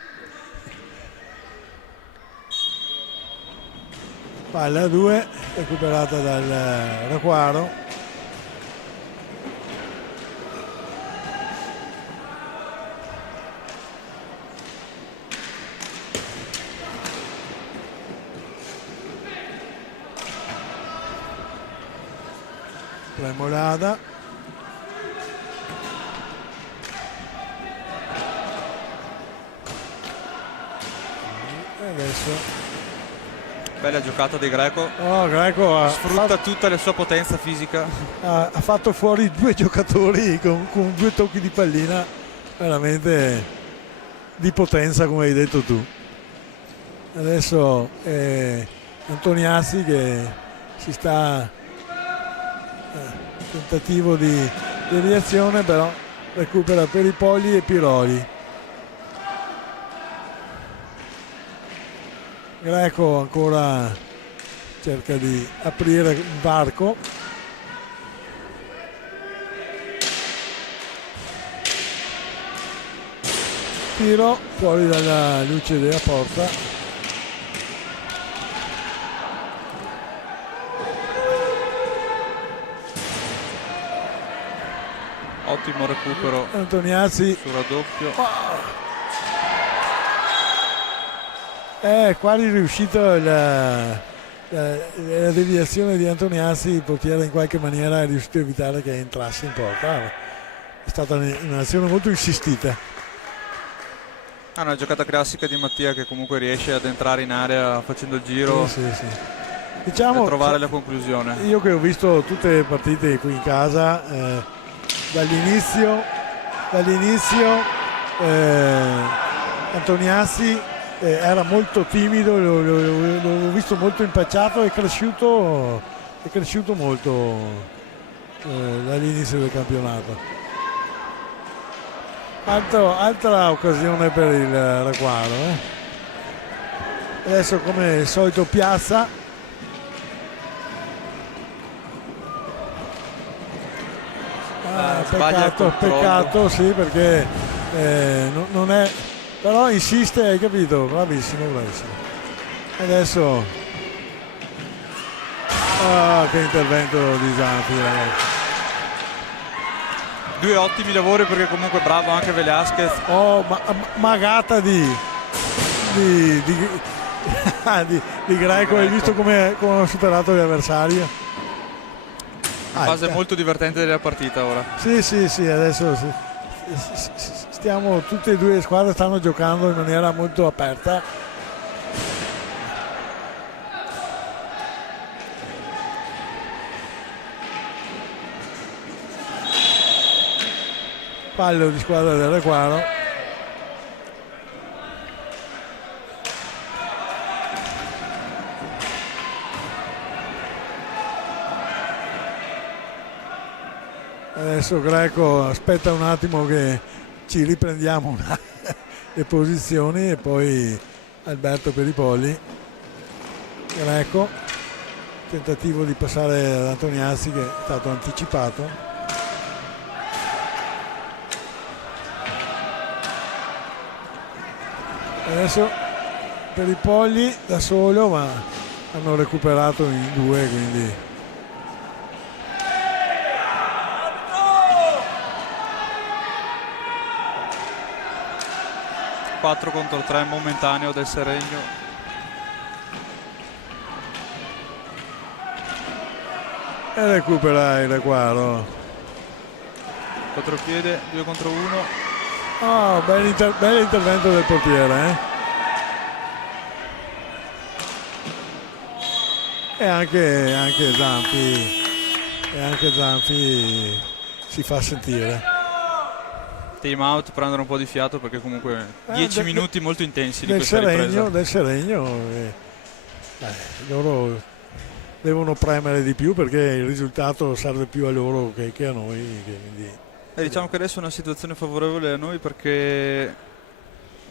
Palla a 2 recuperata dal Raquaro. Tremolada. E adesso Bella giocata di Greco. Greco Sfrutta tutta la sua potenza fisica. Ha fatto fuori 2 giocatori con 2 tocchi di pallina veramente di potenza, come hai detto tu. Adesso Antoniazzi che si sta tentativo di deviazione, però recupera Peripolli e Piroli. Greco ancora cerca di aprire il varco. Tiro fuori dalla luce della porta. Ottimo recupero Antoniazzi sul raddoppio. È quasi riuscito la deviazione di Antoniazzi. Il portiere in qualche maniera è riuscito a evitare che entrasse in porta. È stata un'azione molto insistita. Una giocata classica di Mattia che comunque riesce ad entrare in area facendo il giro Sì. Diciamo, per trovare la conclusione. Io che ho visto tutte le partite qui in casa, dall'inizio Antoniazzi era molto timido, l'ho visto molto impacciato, è cresciuto molto dall'inizio del campionato. Altra occasione per il Raquaro. Adesso come al solito piazza. Peccato sì, perché non è, però insiste, hai capito? Bravissimo. Adesso che intervento di Zanfi, ragazzi. 2 ottimi lavori, perché comunque bravo anche Velasquez. Magata di Greco. Hai visto come ha superato gli avversari? Fase molto divertente della partita ora. Sì, adesso tutte e 2 le squadre stanno giocando in maniera molto aperta. Fallo di squadra del Raquaro. Adesso Greco aspetta un attimo che ci riprendiamo le posizioni e poi Alberto Peripolli. Greco, tentativo di passare ad Antoniazzi che è stato anticipato. Adesso Peripolli da solo, ma hanno recuperato in 2, quindi 4 contro 3 momentaneo del Seregno. E recupera il Raquaro. Contropiede, 2 contro 1. Bel intervento del portiere, E anche Zanfi si fa sentire. Time out, prendere un po' di fiato, perché comunque 10 minuti molto intensi di questa ripresa. Del Seregno, loro devono premere di più, perché il risultato serve più a loro che a noi, quindi Diciamo che adesso è una situazione favorevole a noi perché,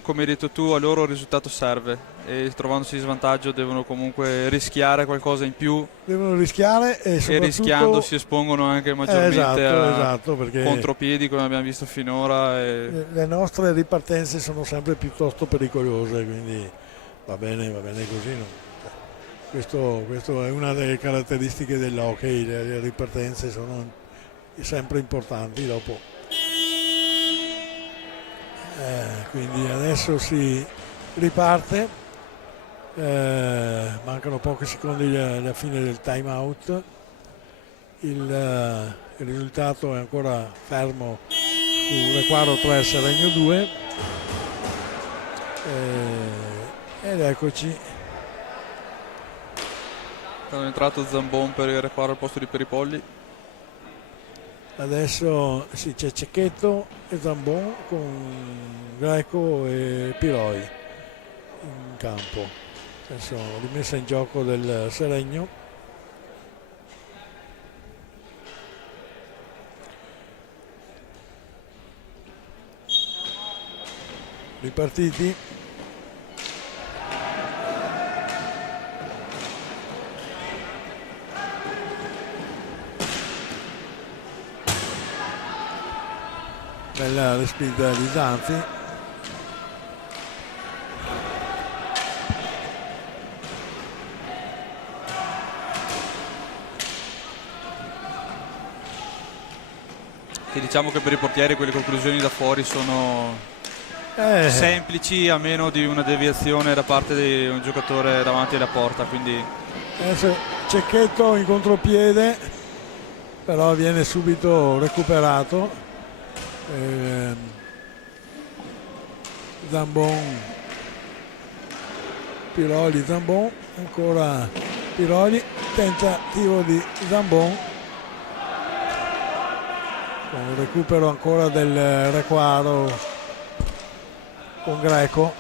come hai detto tu, a loro il risultato serve e trovandosi in svantaggio devono comunque rischiare qualcosa in più Devono rischiare e e soprattutto... rischiando si espongono anche maggiormente esatto, perché contropiedi come abbiamo visto finora. le nostre ripartenze sono sempre piuttosto pericolose, quindi va bene così. No? Questo è una delle caratteristiche dell'hockey, le ripartenze sono sempre importanti dopo. Quindi adesso si riparte, mancano pochi secondi alla fine del time out, il risultato è ancora fermo su Requaro 3 Seregno 2 ed eccoci. È entrato Zambon per Requaro al posto di Peripolli. Adesso sì, c'è Cecchetto e Zambon con Greco e Piroi in campo. Adesso rimessa in gioco del Seregno. Ripartiti. Bella respinta di Zanfi. E diciamo che per i portieri quelle conclusioni da fuori sono semplici, a meno di una deviazione da parte di un giocatore davanti alla porta, quindi adesso Cecchetto in contropiede, però viene subito recuperato. Zambon, Piroli, Zambon, ancora Piroli, tentativo di Zambon con recupero ancora del Requaro con Greco.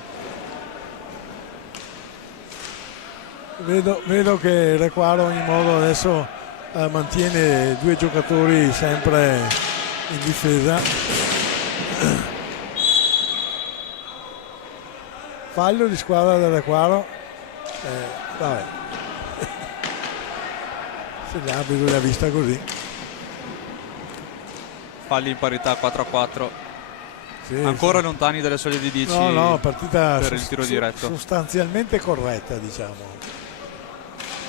Vedo che Requaro in ogni modo adesso mantiene due giocatori sempre in difesa. Fallo di squadra del Requaro, vabbè. Se l'arbitro l'ha vista così. falli in parità 4-4. Sì, ancora sì. lontani dalle soglie di 10 No, partita per il tiro diretto. sostanzialmente corretta, diciamo.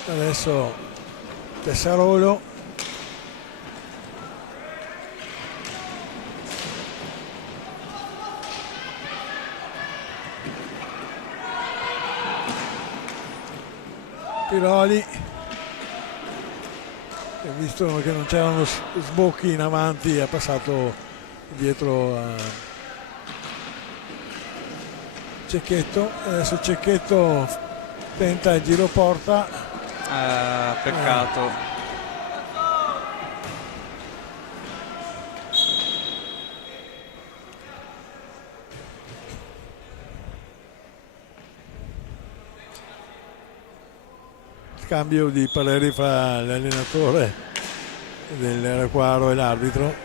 Adesso Tessarolo. Piroli, visto che non c'erano sbocchi in avanti, ha passato dietro a Cecchetto. Adesso Cecchetto tenta il giro porta, peccato. Cambio di pareri fra l'allenatore del Requaro e l'arbitro.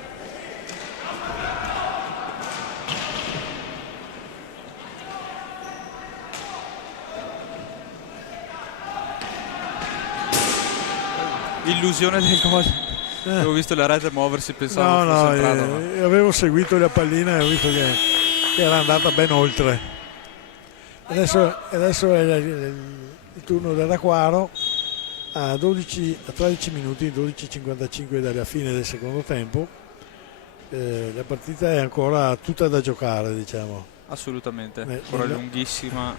Illusione del gol. Avevo visto la rete muoversi, pensavo fosse entrata, ma... avevo seguito la pallina e ho visto che era andata ben oltre. Adesso è il turno del Requaro a 13 minuti, 12:55 dalla fine del secondo tempo. La partita è ancora tutta da giocare, diciamo. Assolutamente, ancora lunghissima,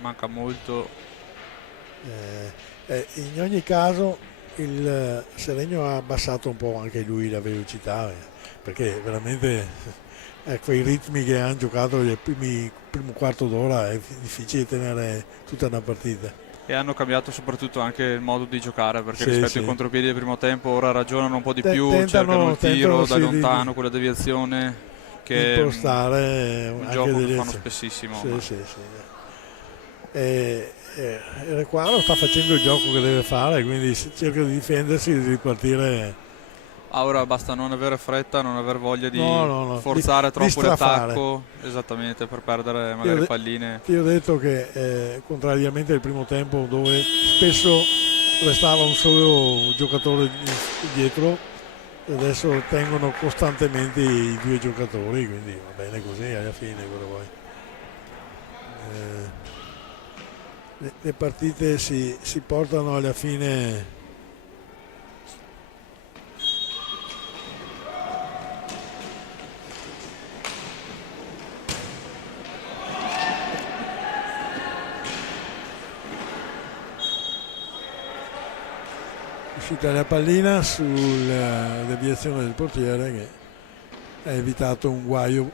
manca molto. In ogni caso il Seregno ha abbassato un po' anche lui la velocità, perché veramente quei ritmi che hanno giocato nel primo quarto d'ora è difficile tenere tutta una partita. E hanno cambiato soprattutto anche il modo di giocare, perché rispetto ai contropiedi del primo tempo ora ragionano un po' di più, cercano il tiro da lontano, quella deviazione che impostare un gioco che fanno spessissimo. Il Requaro sta facendo il gioco che deve fare, quindi cerca di difendersi e di ripartire. ora basta non avere fretta, non aver voglia di No. forzare Di troppo strafare. l'attacco, esattamente, per perdere magari palline. Ti ho detto che contrariamente al primo tempo, dove spesso restava un solo giocatore dietro, adesso tengono costantemente i due giocatori, quindi va bene così alla fine, quello vuoi. Le partite si portano alla fine. Uscita la pallina sulla deviazione del portiere, che ha evitato un guaio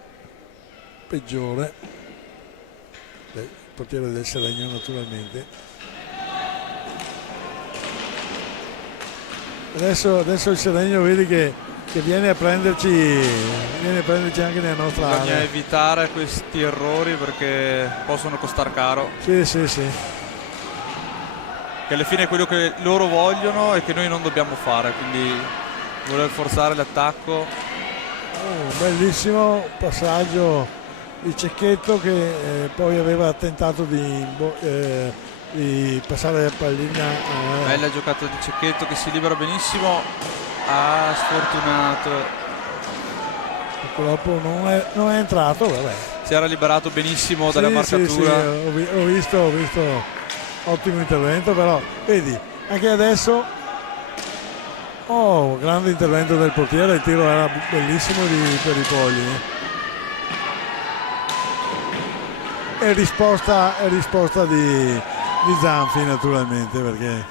peggiore, il portiere del Seregno naturalmente. Adesso il Seregno vedi che viene a prenderci anche nella nostra Bisogna area. evitare questi errori perché possono costare caro. Sì. Che alla fine è quello che loro vogliono e che noi non dobbiamo fare, quindi voler forzare l'attacco. Bellissimo passaggio di Cecchetto, che poi aveva tentato di passare la pallina Bella giocata di Cecchetto che si libera benissimo. Sfortunato. purtroppo non è entrato, vabbè. Si era liberato benissimo dalla Sì, marcatura. ho visto ottimo intervento, però vedi anche adesso grande intervento del portiere, il tiro era bellissimo per i Pogli, e risposta di Zanfi naturalmente, perché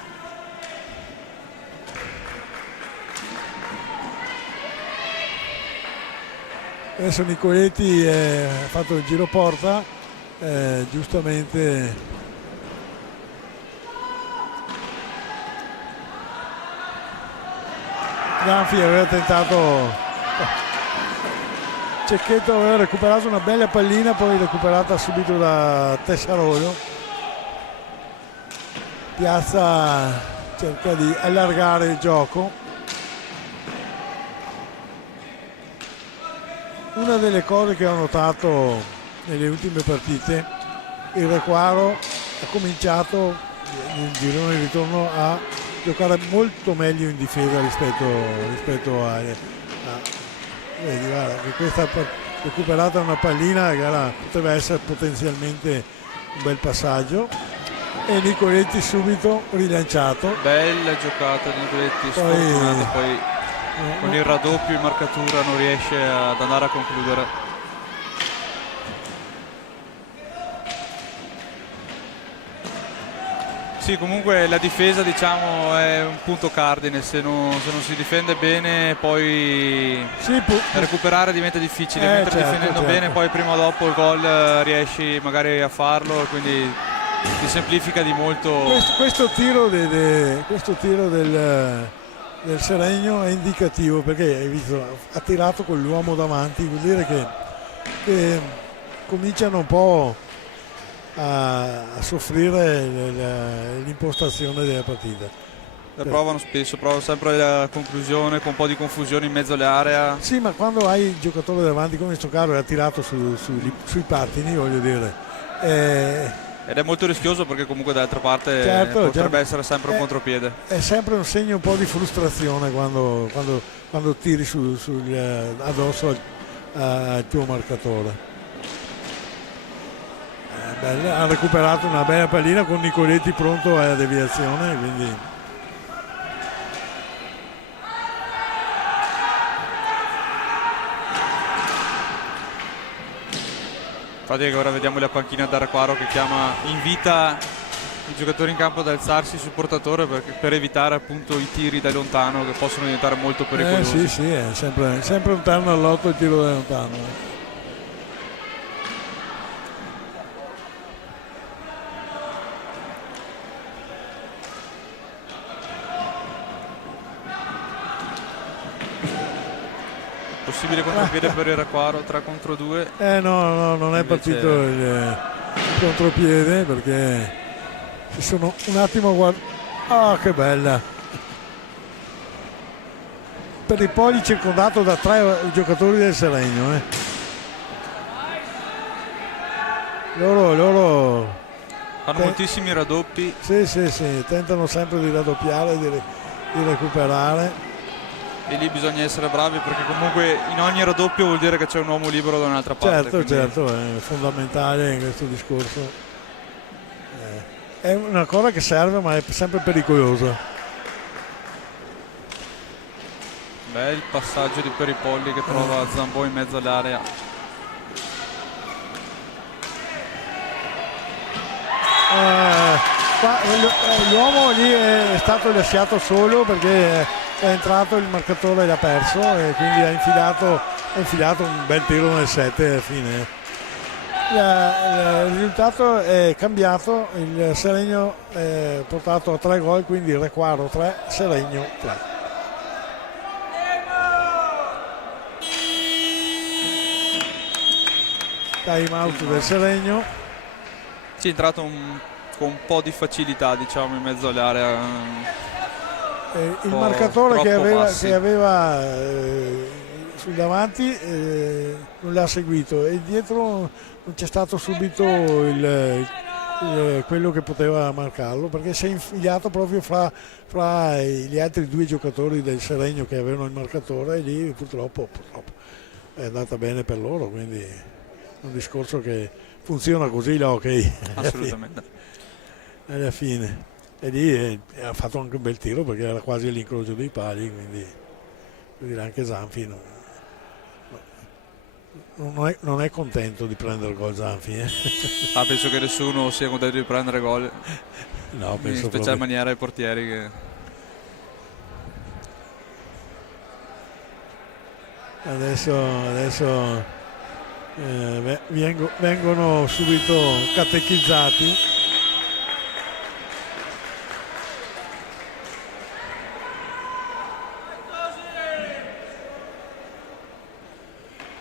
adesso Nicoletti ha fatto il giro porta, giustamente Zanfi aveva tentato, Cecchetto aveva recuperato una bella pallina, poi recuperata subito da Tessarolio. Piazza cerca di allargare il gioco. Una delle cose che ho notato nelle ultime partite, il Requaro ha cominciato nel girone di ritorno a giocare molto meglio in difesa rispetto a vedi, guarda, che questa recuperata una pallina che poteva essere potenzialmente un bel passaggio, e Nicoletti subito rilanciato. Bella giocata di Nicoletti, sfortunato, poi con il raddoppio in marcatura non riesce ad andare a concludere. Sì, comunque la difesa, diciamo, è un punto cardine. Se non si difende bene, poi recuperare diventa difficile, mentre difendendo bene poi prima o dopo il gol riesci magari a farlo, quindi ti semplifica di molto. Questo tiro del Seregno è indicativo, perché hai visto, ha tirato con l'uomo davanti, vuol dire che cominciano un po' a soffrire l'impostazione della partita. Provano sempre la conclusione con un po' di confusione in mezzo all'area. Sì, ma quando hai il giocatore davanti come Stoccaro, ha tirato sui pattini, voglio dire, ed è molto rischioso, perché comunque dall'altra parte potrebbe essere sempre un contropiede. È sempre un segno un po' di frustrazione quando tiri addosso al tuo marcatore. Ha recuperato una bella pallina con Nicoletti pronto alla deviazione, quindi infatti ora vediamo la panchina da Requaro che invita i giocatori in campo ad alzarsi sul portatore per evitare appunto i tiri da lontano, che possono diventare molto pericolosi. Sì, è sempre un terno all'otto il tiro da lontano. Possibile contropiede per il Requaro, 3 contro 2. No, non è partito il contropiede, perché si sono un attimo che bella! per i poli circondato da 3 giocatori del Seregno. Loro Fanno moltissimi raddoppi. Sì, tentano sempre di raddoppiare, di recuperare. E lì bisogna essere bravi, perché comunque in ogni raddoppio vuol dire che c'è un uomo libero da un'altra parte. Certo, è fondamentale in questo discorso. È una cosa che serve, ma è sempre pericolosa. Bel passaggio di Peripolli che trova Zambò in mezzo all'area. L'uomo lì è stato lasciato solo perché è entrato il marcatore e l'ha perso, e quindi ha infilato un bel tiro nel 7 alla fine. Il risultato è cambiato, il Seregno è portato a 3 gol, quindi Requaro 3, Seregno 3. Time out del Seregno. Sì, è entrato con un po' di facilità, diciamo, in mezzo all'area. Il marcatore che aveva sul davanti non l'ha seguito, e dietro non c'è stato subito quello che poteva marcarlo, perché si è infilato proprio fra gli altri 2 giocatori del Seregno che avevano il marcatore, e lì purtroppo è andata bene per loro, quindi è un discorso che funziona così l'hockey. Assolutamente. Alla fine, e lì ha fatto anche un bel tiro perché era quasi all'incrocio dei pali, quindi anche Zanfi non è contento di prendere gol Zanfi. Penso che nessuno sia contento di prendere gol, No, in special maniera ai portieri che... Adesso vengono subito catechizzati.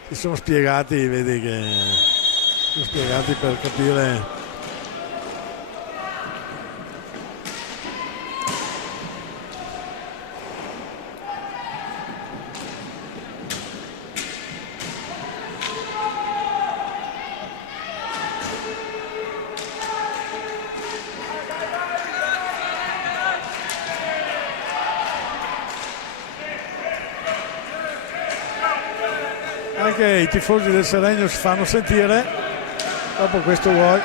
Si sono spiegati, vedi che sono spiegati per capire. Anche i tifosi del Seregno si fanno sentire dopo questo gol.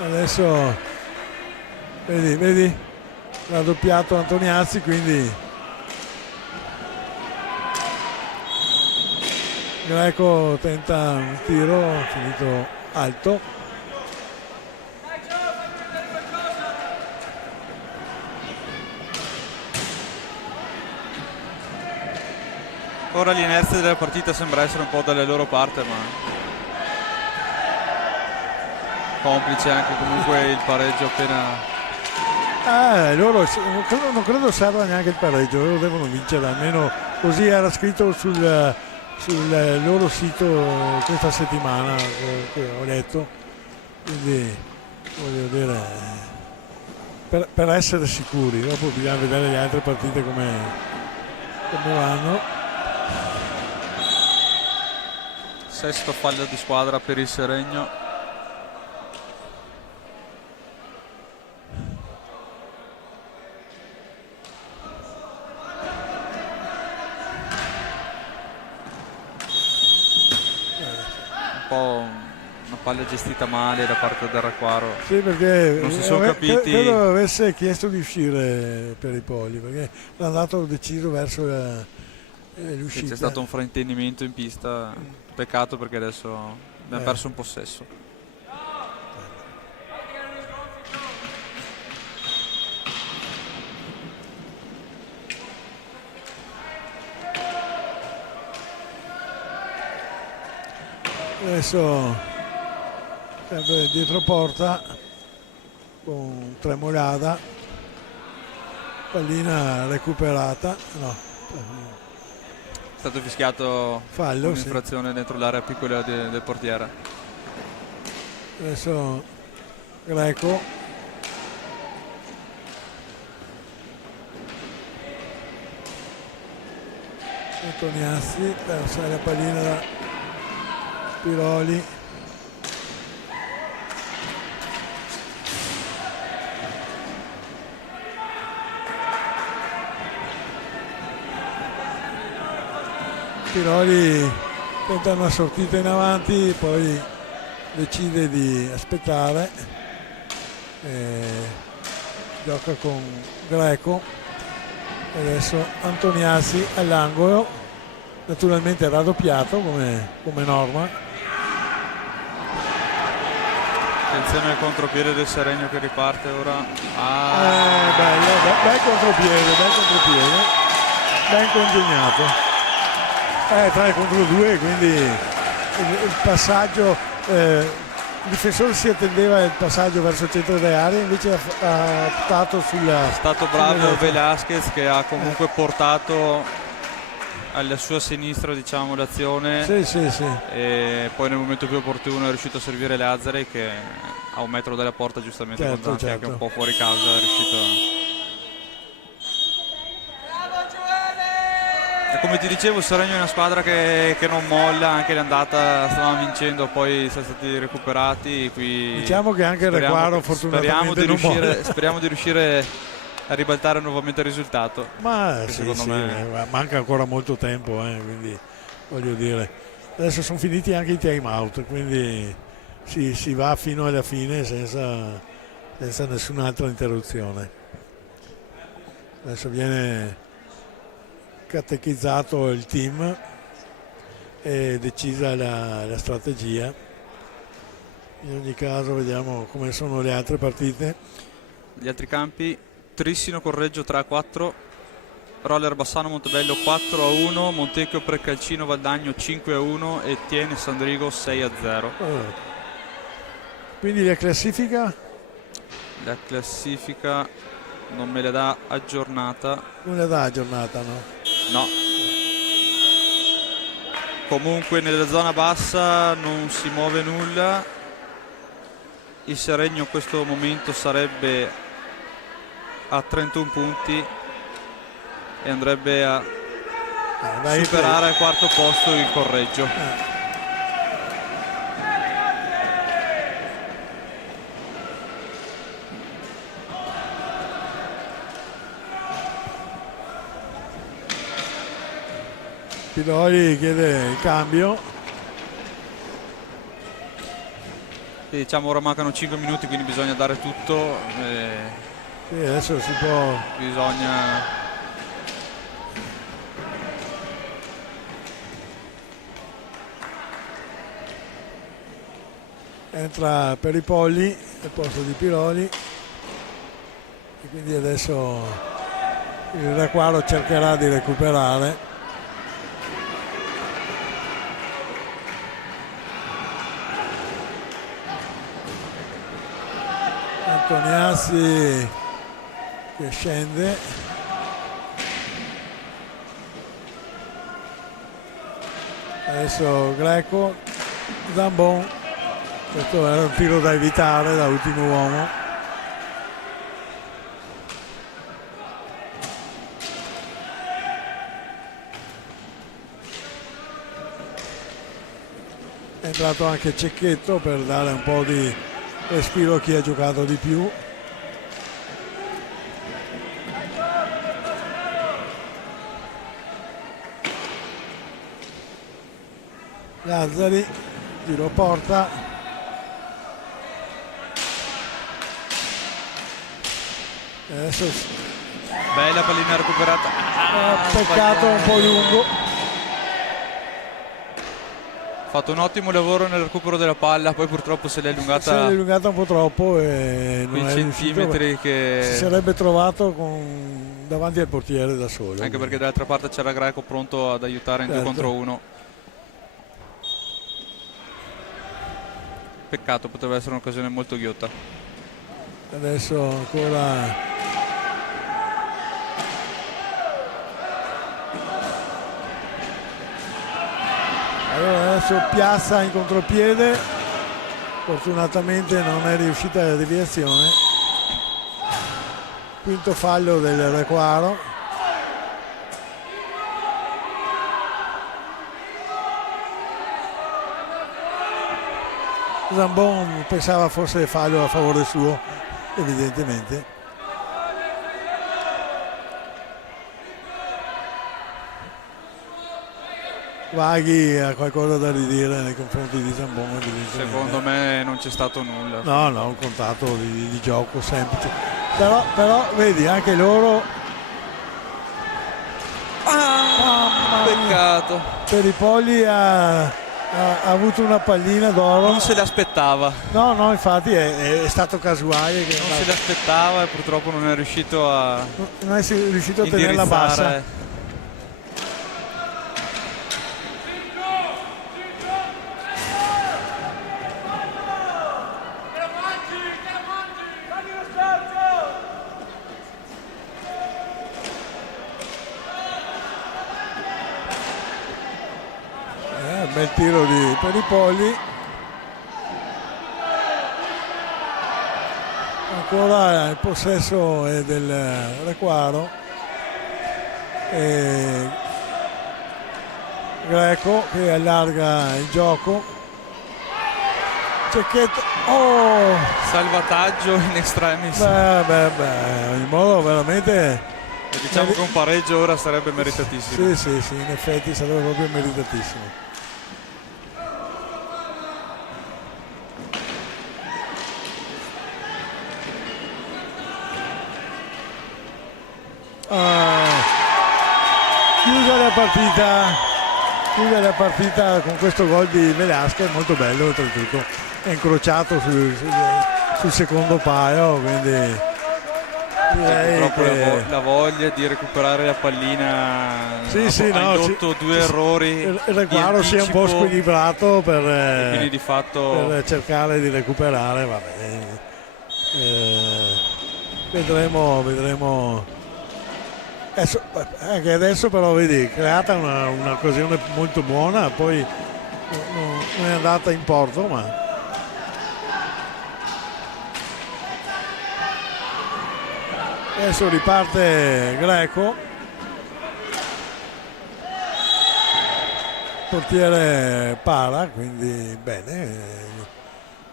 Adesso vedi l'ha doppiato Antoniazzi, quindi Greco tenta un tiro finito alto. Ora l'inerzia della partita sembra essere un po' dalle loro parte, ma complice anche comunque il pareggio appena... Loro non credo serva neanche il pareggio, loro devono vincere, almeno così era scritto sul loro sito questa settimana, che ho letto, quindi voglio dire, per essere sicuri. Dopo bisogna vedere le altre partite come vanno. Sesto fallo di squadra per il Seregno. Un po' una palla gestita male da parte del Requaro. Sì, perché non si sono capiti. Credo avesse chiesto di uscire per i poli, perché l'ha andato deciso verso l'uscita. C'è stato un fraintendimento in pista, peccato, perché adesso abbiamo perso un possesso. Adesso sempre dietro porta con Tremolada, pallina recuperata, no. È stato fischiato Fallo, un'infrazione dentro l'area piccola del portiere. Adesso Greco Antoniazzi, persa la pallina da Piroli. Piroli tenta una sortita in avanti, poi decide di aspettare, gioca con Greco. Adesso Antoniazzi all'angolo, naturalmente raddoppiato come norma. Attenzione al contropiede del Seregno che riparte ora. Bel contropiede, ben congegnato. 3 contro 2, quindi il passaggio, il difensore si attendeva il passaggio verso il centro dell'area, invece ha optato sulla... È stato bravo Velasquez che ha comunque portato alla sua sinistra, diciamo, l'azione. Sì. E poi nel momento più opportuno è riuscito a servire Lazzari che a 1 metro dalla porta, giustamente, con Zanchi anche un po' fuori causa, è riuscito a... E come ti dicevo, il Seregno è una squadra che non molla, anche l'andata stavamo vincendo, poi siamo stati recuperati. Qui diciamo che anche il Requaro fortunatamente speriamo di riuscire a ribaltare nuovamente il risultato. Ma secondo me manca ancora molto tempo, quindi voglio dire, adesso sono finiti anche i time out, quindi si va fino alla fine senza nessun'altra interruzione. Adesso viene catechizzato il team e decisa la strategia. In ogni caso vediamo come sono le altre partite. Gli altri campi: Trissino Correggio 3-4, Roller Bassano Montebello 4-1, Montecchio Precalcino Valdagno 5-1 e Tiene Sandrigo 6-0. Quindi la classifica? La classifica non me la dà aggiornata. Non la dà aggiornata, no? No. Comunque nella zona bassa non si muove nulla. Il Seregno in questo momento sarebbe a 31 punti e andrebbe a superare al 4° posto il Correggio. Piroli chiede il cambio. E diciamo ora mancano 5 minuti, quindi bisogna dare tutto. Sì, adesso si può... Bisogna... Entra Peripolli al posto di Piroli. E quindi adesso il Requaro cercherà di recuperare. Antoniazzi che scende, adesso Greco, Zambon, questo era un tiro da evitare da ultimo uomo. È entrato anche Cecchetto per dare un po' di respiro a chi ha giocato di più. Lazzari, tiro porta. Adesso bella pallina recuperata. Peccato un po' lungo. Ha fatto un ottimo lavoro nel recupero della palla, poi purtroppo se l'è allungata un po' troppo e non è centimetri riuscito, che si sarebbe trovato davanti al portiere da solo. Anche perché dall'altra parte c'era Greco pronto ad aiutare in 2 contro 1. Peccato, poteva essere un'occasione molto ghiotta. Adesso ancora adesso Piazza in contropiede, fortunatamente non è riuscita la deviazione. Quinto fallo del Requaro. Zambon pensava fosse fallo a favore suo, evidentemente. Vaghi ha qualcosa da ridire nei confronti di Zambon, evidentemente. Secondo me non c'è stato nulla. No, un contatto di gioco semplice. Però vedi, anche loro. Peccato. Peripolli ha avuto una pallina d'oro. Non se l'aspettava. No, infatti è stato casuale. Che Non se l'aspettava e purtroppo non è riuscito a non è riuscito a tenerla bassa. Bel tiro di Peripolli, ancora il possesso è del Requaro e Greco che allarga il gioco. Cecchetto, salvataggio in extremis. In modo veramente, diciamo che un pareggio ora sarebbe meritatissimo. Sì, in effetti sarebbe proprio meritatissimo. Chiude la partita con questo gol di Velasquez, molto bello oltretutto, è incrociato sul secondo paio, quindi direi che la voglia di recuperare la pallina ha indotto due errori. Il Requaro si è un po' squilibrato quindi di fatto per cercare di recuperare, vedremo. Anche adesso però vedi, creata un'occasione molto buona, poi non è andata in porto, ma adesso riparte Greco, portiere para, quindi bene,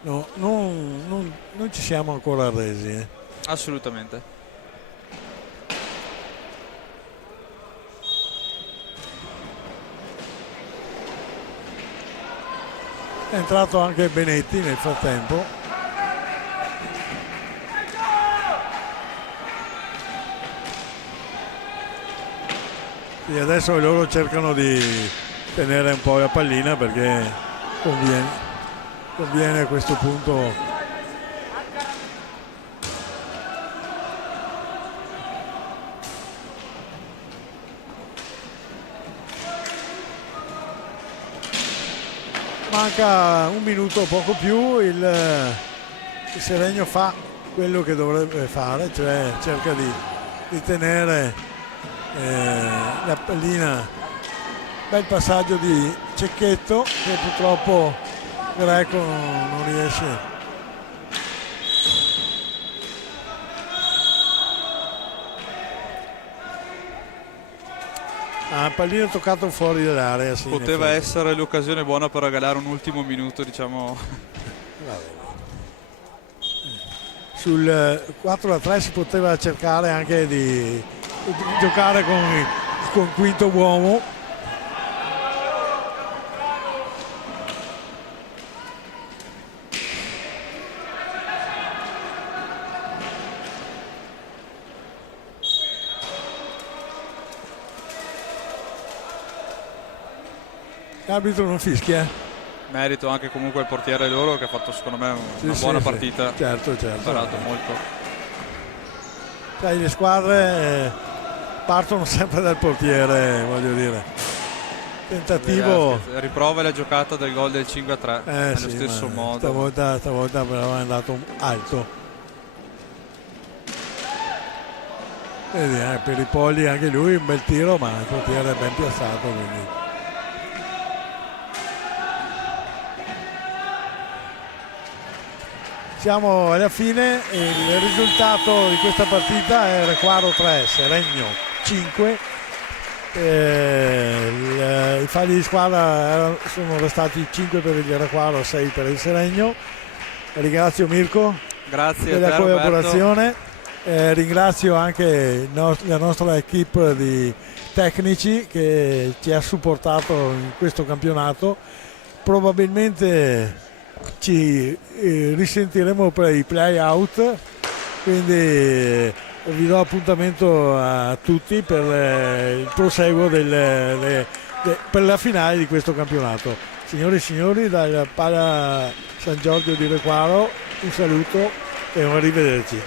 non ci siamo ancora arresi. Assolutamente. È entrato anche Benetti nel frattempo. E adesso loro cercano di tenere un po' la pallina perché conviene a questo punto. Manca un minuto, poco più, il Seregno fa quello che dovrebbe fare, cioè cerca di tenere la pallina. Bel passaggio di Cecchetto che purtroppo Greco non riesce. Pallino toccato fuori dall'area. Sì, poteva essere l'occasione buona per regalare un ultimo minuto, diciamo. Sul 4-3 si poteva cercare anche di giocare con quinto uomo. L'arbitro non fischia. Merito anche comunque il portiere loro che ha fatto secondo me una buona partita. Certo. Imparato molto. Le squadre partono sempre dal portiere, voglio dire. Tentativo. Riprova la giocata del gol del 5-3 nello stesso modo. Stavolta però è andato alto. Vedi, per i Polli anche lui un bel tiro, ma il portiere è ben piazzato, quindi. Siamo alla fine e il risultato di questa partita è Requaro 3, Seregno 5. I fagli di squadra sono restati 5 per il Requaro, 6 per il Seregno. Ringrazio Mirko Grazie della a te, collaborazione, ringrazio anche la nostra equipe di tecnici che ci ha supportato in questo campionato. Probabilmente ci risentiremo per i play-out, quindi vi do appuntamento a tutti per il proseguo per la finale di questo campionato. Signore e signori, dal Pala San Giorgio di Requaro un saluto e un arrivederci.